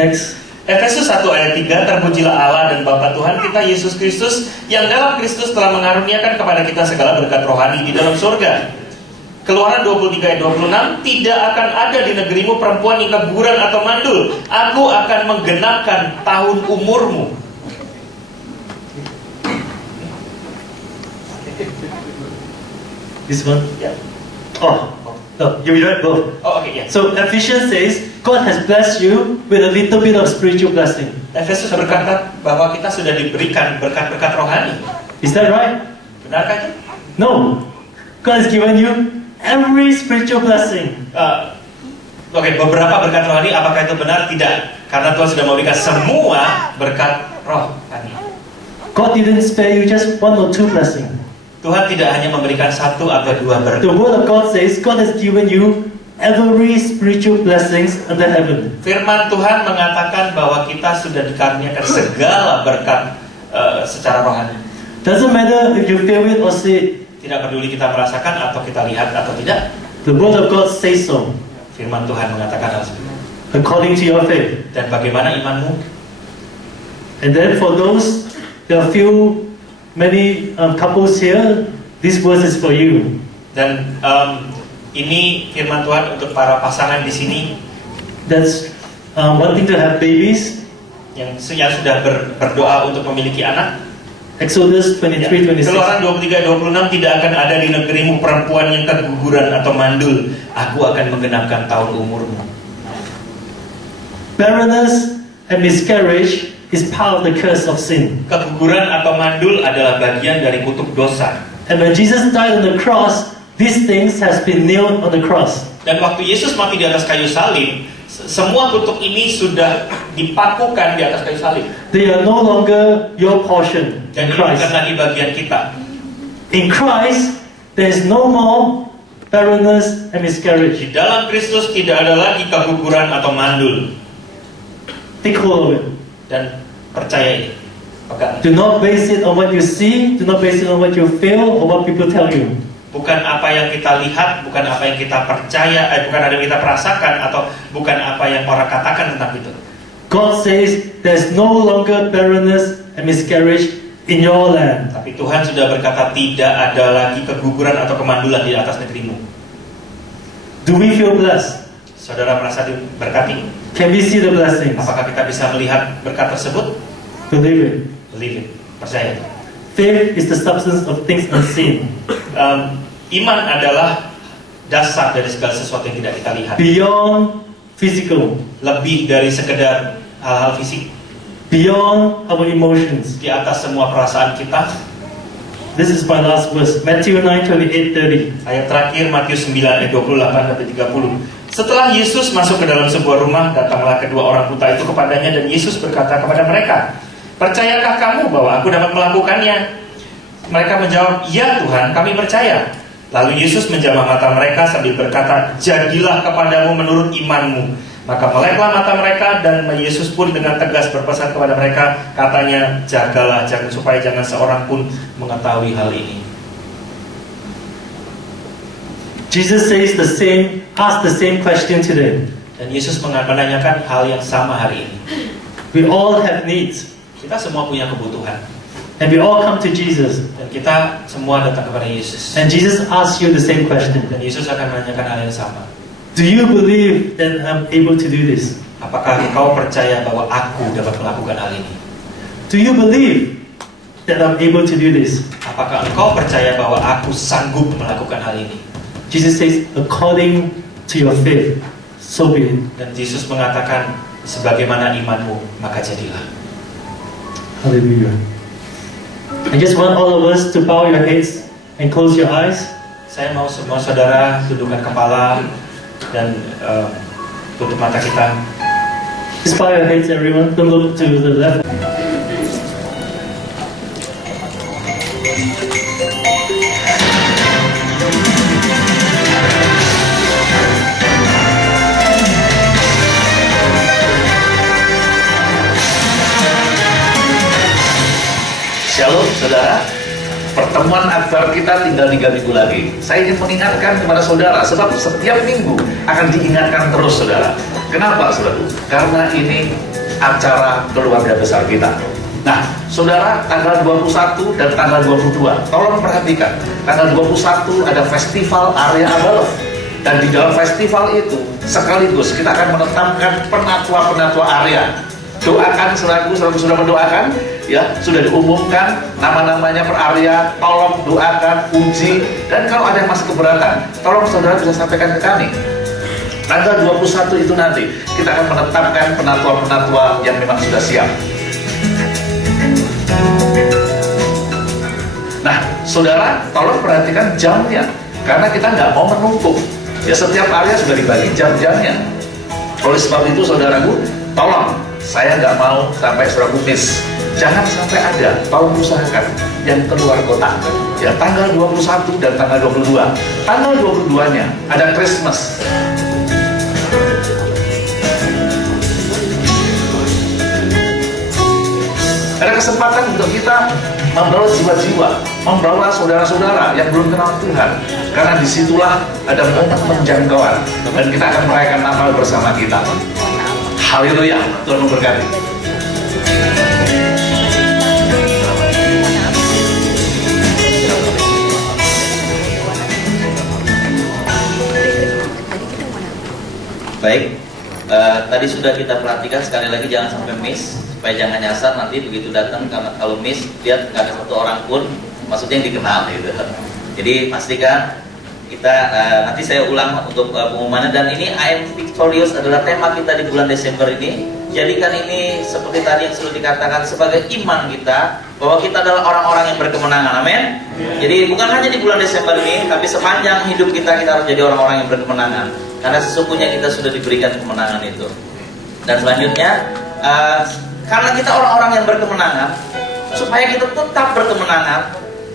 Next. Efesus 1 ayat 3, terpujilah Allah dan Bapa Tuhan kita Yesus Kristus, yang dalam Kristus telah mengaruniakan kepada kita segala berkat rohani di dalam surga. Keluaran 23 ayat 26, tidak akan ada di negerimu perempuan yang keguguran atau mandul. Aku akan menggenapkan tahun umurmu. This one? Ya. Oh, no, you read both. Oh, oke, ya. So Ephesians says, God has blessed you with a little bit of spiritual blessing. Efesus berkata bahwa kita sudah diberikan berkat-berkat rohani. Is that right? Benarkah itu? No. God has given you every spiritual blessing. Oke, beberapa berkat rohani, apakah itu benar? Tidak. Karena Tuhan sudah memberikan semua berkat rohani. God didn't spare you just one or two blessings. Tuhan tidak hanya memberikan satu atau dua berkat. The word of God says, God has given you every spiritual blessings under heaven. Firman Tuhan mengatakan bahwa kita sudah dikaruniakan segala berkat secara rohani. Doesn't matter if you feel it or see it. Tidak peduli kita merasakan atau kita lihat atau tidak. The word of God says so. Firman Tuhan mengatakan hal seperti itu. According to your faith. Dan bagaimana imanmu? And then for those, there are many couples here, this verse is for you. Dan ini firman Tuhan untuk para pasangan di sini That's wanting to have babies. yang sudah berdoa untuk memiliki anak. Exodus 23:26. Keluaran 23:26, tidak akan ada di negerimu perempuan yang keguguran atau mandul. Aku akan menggenapkan tahun umurmu. Barrenness and miscarriage is part of the curse of sin. Keguguran atau mandul adalah bagian dari kutuk dosa. And when Jesus died on the cross, these things has been nailed on the cross. Dan waktu Yesus mati di atas kayu salib, semua kutuk ini sudah dipakukan di atas kayu salib. They are no longer your portion Dan in ini bukan Christ. lagi bagian kita. In Christ, there is no more barrenness and miscarriage. Di dalam Kristus tidak ada lagi keguguran atau mandul. Take hold of it. Dan percaya ini. Pegang. Do not base it on what you see. Do not base it on what you feel or what people tell you. Bukan apa yang kita lihat, bukan apa yang kita percaya, bukan apa yang kita perasakan, atau bukan apa yang orang katakan tentang itu. God says there's no longer barrenness and miscarriage in your land. Tapi Tuhan sudah berkata tidak ada lagi keguguran atau kemandulan di atas negerimu. Do we feel blessed? Saudara merasa diberkati? Can we see the blessings? Apakah kita bisa melihat berkat tersebut? Believe it. Believe it. Percaya itu. Faith is the substance of things unseen. Iman adalah dasar dari segala sesuatu yang tidak kita lihat. Beyond physical. Lebih dari sekedar hal-hal fisik. beyond our emotions. di atas semua perasaan kita. This is my last verse, Matthew 9:28-30. Ayat terakhir Matius 9 ayat 28-30. Setelah Yesus masuk ke dalam sebuah rumah, datanglah kedua orang buta itu kepadanya dan Yesus berkata kepada mereka, "Percayakah kamu bahwa aku dapat melakukannya?" Mereka menjawab, "Ya Tuhan, kami percaya." Lalu Yesus menjamah mata mereka sambil berkata, "Jadilah kepadamu menurut imanmu." Maka meleklah mata mereka dan Yesus pun dengan tegas berpesan kepada mereka, katanya, "Jagalah, supaya jangan seorang pun mengetahui hal ini." Jesus asked the same question today. Dan Yesus menanyakan hal yang sama hari ini. We all have needs, Kita semua punya kebutuhan. and we all come to Jesus. Dan kita semua datang kepada Yesus. And Jesus asks you the same question. Dan Yesus akan menanyakan hal yang sama. Do you believe that I'm able to do this? Apakah engkau percaya bahwa aku dapat melakukan hal ini? Do you believe that I'm able to do this? Apakah engkau percaya bahwa aku sanggup melakukan hal ini? Jesus says, according to your faith, so be it. Dan Yesus mengatakan, sebagaimana imanmu, maka jadilah. Hallelujah. I just want all of us to bow your heads and close your eyes. Saya mau semua saudara tundukkan kepala dan tutup mata kita. Just bow your heads, everyone. Don't look to the left. Shalom saudara, pertemuan akbar kita tinggal 3 minggu lagi. Saya ingin mengingatkan kepada saudara, sebab setiap minggu akan diingatkan terus saudara. Kenapa saudara? Karena ini acara keluarga besar kita. Nah, saudara, tanggal 21 dan tanggal 22, tolong perhatikan. Tanggal 21 ada festival Area Abalov. Dan di dalam festival itu, sekaligus kita akan menetapkan penatua-penatua area. Doakan selaku sudah mendoakan, ya, sudah diumumkan nama-namanya per area. Tolong doakan, uji, dan kalau ada yang masih keberatan, tolong saudara bisa sampaikan ke kami. Tanggal 21 itu nanti kita akan menetapkan penatua-penatua yang memang sudah siap. Nah, saudara, tolong perhatikan jamnya, karena kita nggak mau menumpuk. Ya, setiap area sudah dibagi jam-jamnya. Oleh sebab itu, saudaraku, tolong, saya nggak mau sampai saudara miss. Jangan sampai ada, tolong usahakan yang keluar kota. Ya, tanggal 21 dan tanggal 22. Tanggal 22-nya ada Christmas. Ada kesempatan untuk kita membawa jiwa-jiwa, membawa saudara-saudara yang belum kenal Tuhan. Karena disitulah ada momen penjangkauan, dan kita akan merayakan Natal bersama kita. Haleluya, Tuhan memberkati. Baik, tadi sudah kita perhatikan, sekali lagi jangan sampai miss, supaya jangan nyasar nanti begitu datang, karena kalau miss lihat nggak ada satu orang pun, maksudnya yang dikenal gitu. Jadi pastikan kita nanti saya ulang untuk pengumumannya. Dan ini I am victorious adalah tema kita di bulan Desember ini. Jadikan ini seperti tadi yang sudah dikatakan sebagai iman kita, bahwa kita adalah orang-orang yang berkemenangan. Amin. Jadi bukan hanya di bulan Desember ini, tapi sepanjang hidup kita harus jadi orang-orang yang berkemenangan. Karena sesungguhnya kita sudah diberikan kemenangan itu. Dan selanjutnya, karena kita orang-orang yang berkemenangan, supaya kita tetap berkemenangan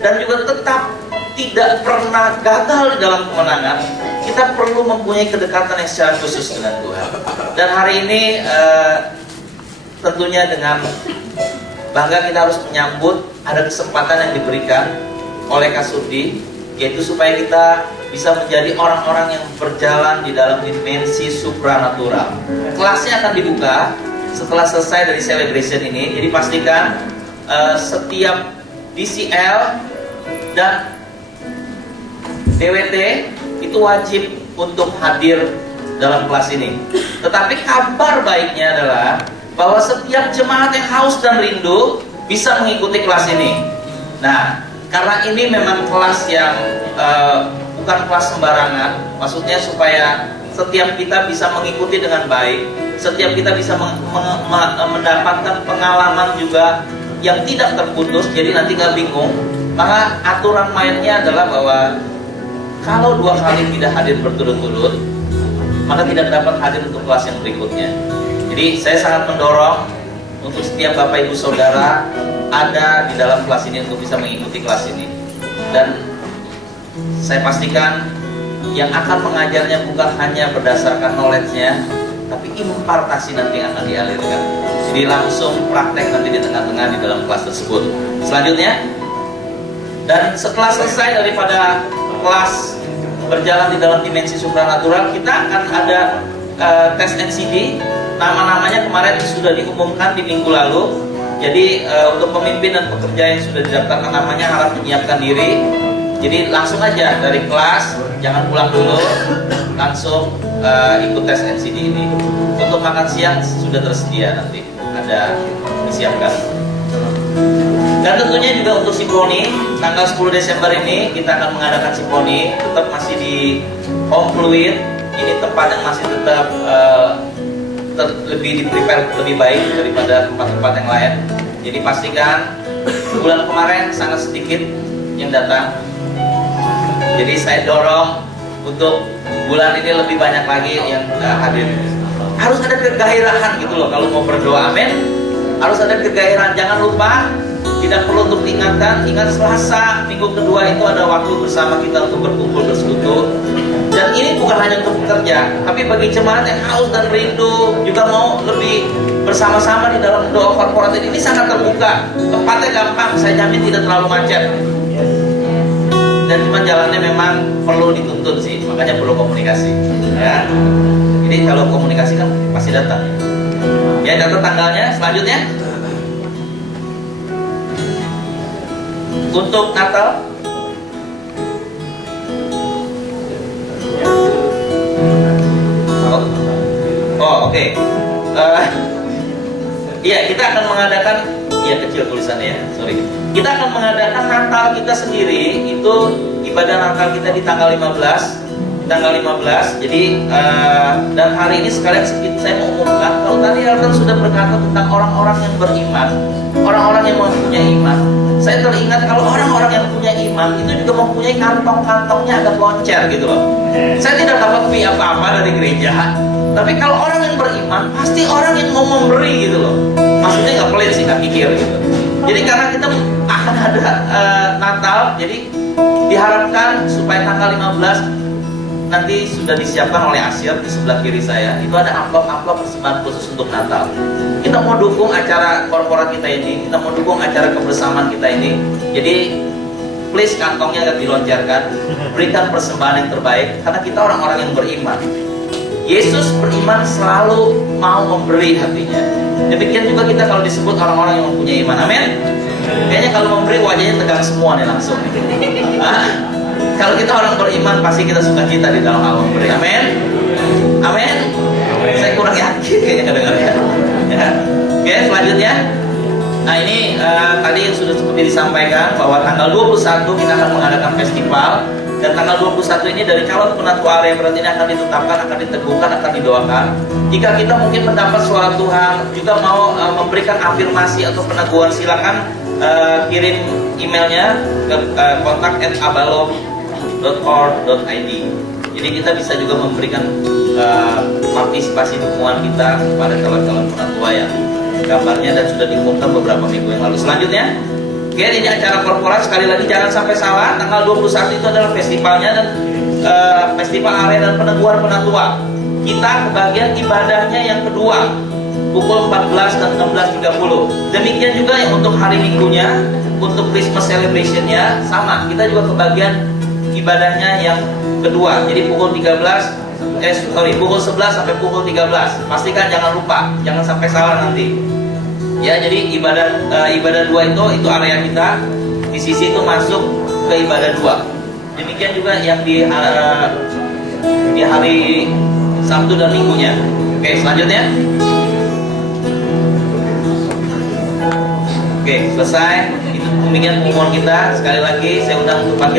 dan juga tetap tidak pernah gagal di dalam kemenangan, kita perlu mempunyai kedekatan yang secara khusus dengan Tuhan. Dan hari ini tentunya dengan bangga kita harus menyambut ada kesempatan yang diberikan oleh Kak Sudi, yaitu supaya kita bisa menjadi orang-orang yang berjalan di dalam dimensi supranatural. Kelasnya akan dibuka setelah selesai dari celebration ini. Jadi pastikan setiap DCL dan DWT itu wajib untuk hadir dalam kelas ini. Tetapi kabar baiknya adalah bahwa setiap jemaat yang haus dan rindu bisa mengikuti kelas ini. Nah, karena ini memang kelas yang bukan kelas sembarangan, maksudnya supaya setiap kita bisa mengikuti dengan baik, setiap kita bisa mendapatkan pengalaman juga yang tidak terputus, jadi nanti nggak bingung. Maka aturan mainnya adalah bahwa kalau 2 kali tidak hadir berturut-turut, maka tidak dapat hadir untuk kelas yang berikutnya. Jadi saya sangat mendorong untuk setiap Bapak Ibu Saudara ada di dalam kelas ini untuk bisa mengikuti kelas ini. Dan saya pastikan yang akan mengajarnya bukan hanya berdasarkan knowledge-nya, tapi impartasi nanti akan dialirkan. Jadi langsung praktek nanti di tengah-tengah di dalam kelas tersebut. Selanjutnya, dan setelah selesai daripada kelas berjalan di dalam dimensi supranatural, kita akan ada tes NCD. Nama-namanya kemarin sudah diumumkan di minggu lalu. Jadi untuk pemimpin dan pekerja yang sudah didaftarkan namanya harap menyiapkan diri. Jadi langsung aja dari kelas, jangan pulang dulu, langsung ikut tes NCD ini. Untuk makan siang sudah tersedia nanti, ada disiapkan. Dan tentunya juga untuk simfoni, tanggal 10 Desember ini kita akan mengadakan simfoni, tetap masih di Home Fluid. Ini tempat yang masih tetap lebih di-prepare lebih baik daripada tempat-tempat yang lain. Jadi pastikan, bulan kemarin sangat sedikit yang datang. Jadi saya dorong untuk bulan ini lebih banyak lagi yang hadir. Harus ada kegairahan gitu loh kalau mau berdoa, amin. Harus ada kegairahan, jangan lupa. Tidak perlu untuk diingatkan, ingat Selasa minggu kedua itu ada waktu bersama kita untuk berkumpul bersekutu. Dan ini bukan hanya untuk bekerja, tapi bagi jemaat yang haus dan rindu juga mau lebih bersama-sama di dalam doa korporatif ini sangat terbuka. Tempatnya gampang, saya jamin tidak terlalu macet. Dan cuma jalannya memang perlu dituntut sih, makanya perlu komunikasi. Ya. Jadi kalau komunikasi kan pasti datang. Ya, datang tanggalnya. Selanjutnya untuk Natal. Oh, oke. Iya, kita akan mengadakan, iya kecil tulisannya ya, sorry. Kita akan mengadakan Natal kita sendiri, itu ibadah Natal kita di tanggal 15. Tanggal 15, jadi dan hari ini sekalian saya mau umumkan, kalau tadi Elton sudah berkata tentang orang-orang yang beriman, orang-orang yang mempunyai iman. Saya teringat kalau orang-orang yang punya iman itu juga mempunyai kantong-kantongnya agak loncer gitu loh. Saya tidak dapat fee apa-apa dari gereja, tapi kalau orang yang beriman pasti orang yang mau memberi gitu loh. Maksudnya nggak pelit sih, nggak pikir gitu. Jadi karena kita akan ada Natal, jadi diharapkan supaya tanggal 15 nanti sudah disiapkan oleh Asyir di sebelah kiri saya. Itu ada amplop-amplop persembahan khusus untuk Natal. Kita mau dukung acara korporat kita ini, kita mau dukung acara kebersamaan kita ini. Jadi please kantongnya agak dilonjarkan, berikan persembahan yang terbaik karena kita orang-orang yang beriman. Yesus beriman selalu mau memberi hatinya. Demikian juga kita kalau disebut orang-orang yang mempunyai iman. Amin. Kayaknya kalau memberi wajahnya tegang semua nih langsung. Kalau kita orang beriman pasti kita sukacita di dalam hal memberi. Amin. Amin. Saya kurang yakin kayaknya kedengarannya. Ya. Oke, selanjutnya. Nah ini tadi yang sudah seperti disampaikan bahwa tanggal 21 kita akan mengadakan festival. Dan tanggal 21 ini dari calon penatua area berarti ini akan ditetapkan, akan diteguhkan, akan didoakan. Jika kita mungkin mendapat suara Tuhan, juga mau memberikan afirmasi atau peneguhan, silakan kirim emailnya ke kontak@abalom.org.id. Jadi kita bisa juga memberikan partisipasi dukungan kita kepada calon-calon penatua yang gambarnya dan sudah diumumkan beberapa minggu yang lalu. Selanjutnya, oke, ini acara korporat, sekali lagi jangan sampai salah, tanggal 21 itu adalah festivalnya dan festival area dan peneguhan penatua. Kita kebagian ibadahnya yang kedua, pukul 14 dan 16.30. Demikian juga yang untuk hari minggunya, untuk Christmas celebration-nya sama, kita juga kebagian ibadahnya yang kedua. Jadi pukul 11 sampai pukul 13. Pastikan jangan lupa, jangan sampai salah nanti. Ya, jadi ibadah 2 itu area kita. Di sisi itu masuk ke ibadah 2. Demikian juga yang di hari Sabtu dan Minggunya. Oke, selanjutnya. Oke, selesai. Itu demikian pengumuman kita. Sekali lagi saya undang untuk bangkit.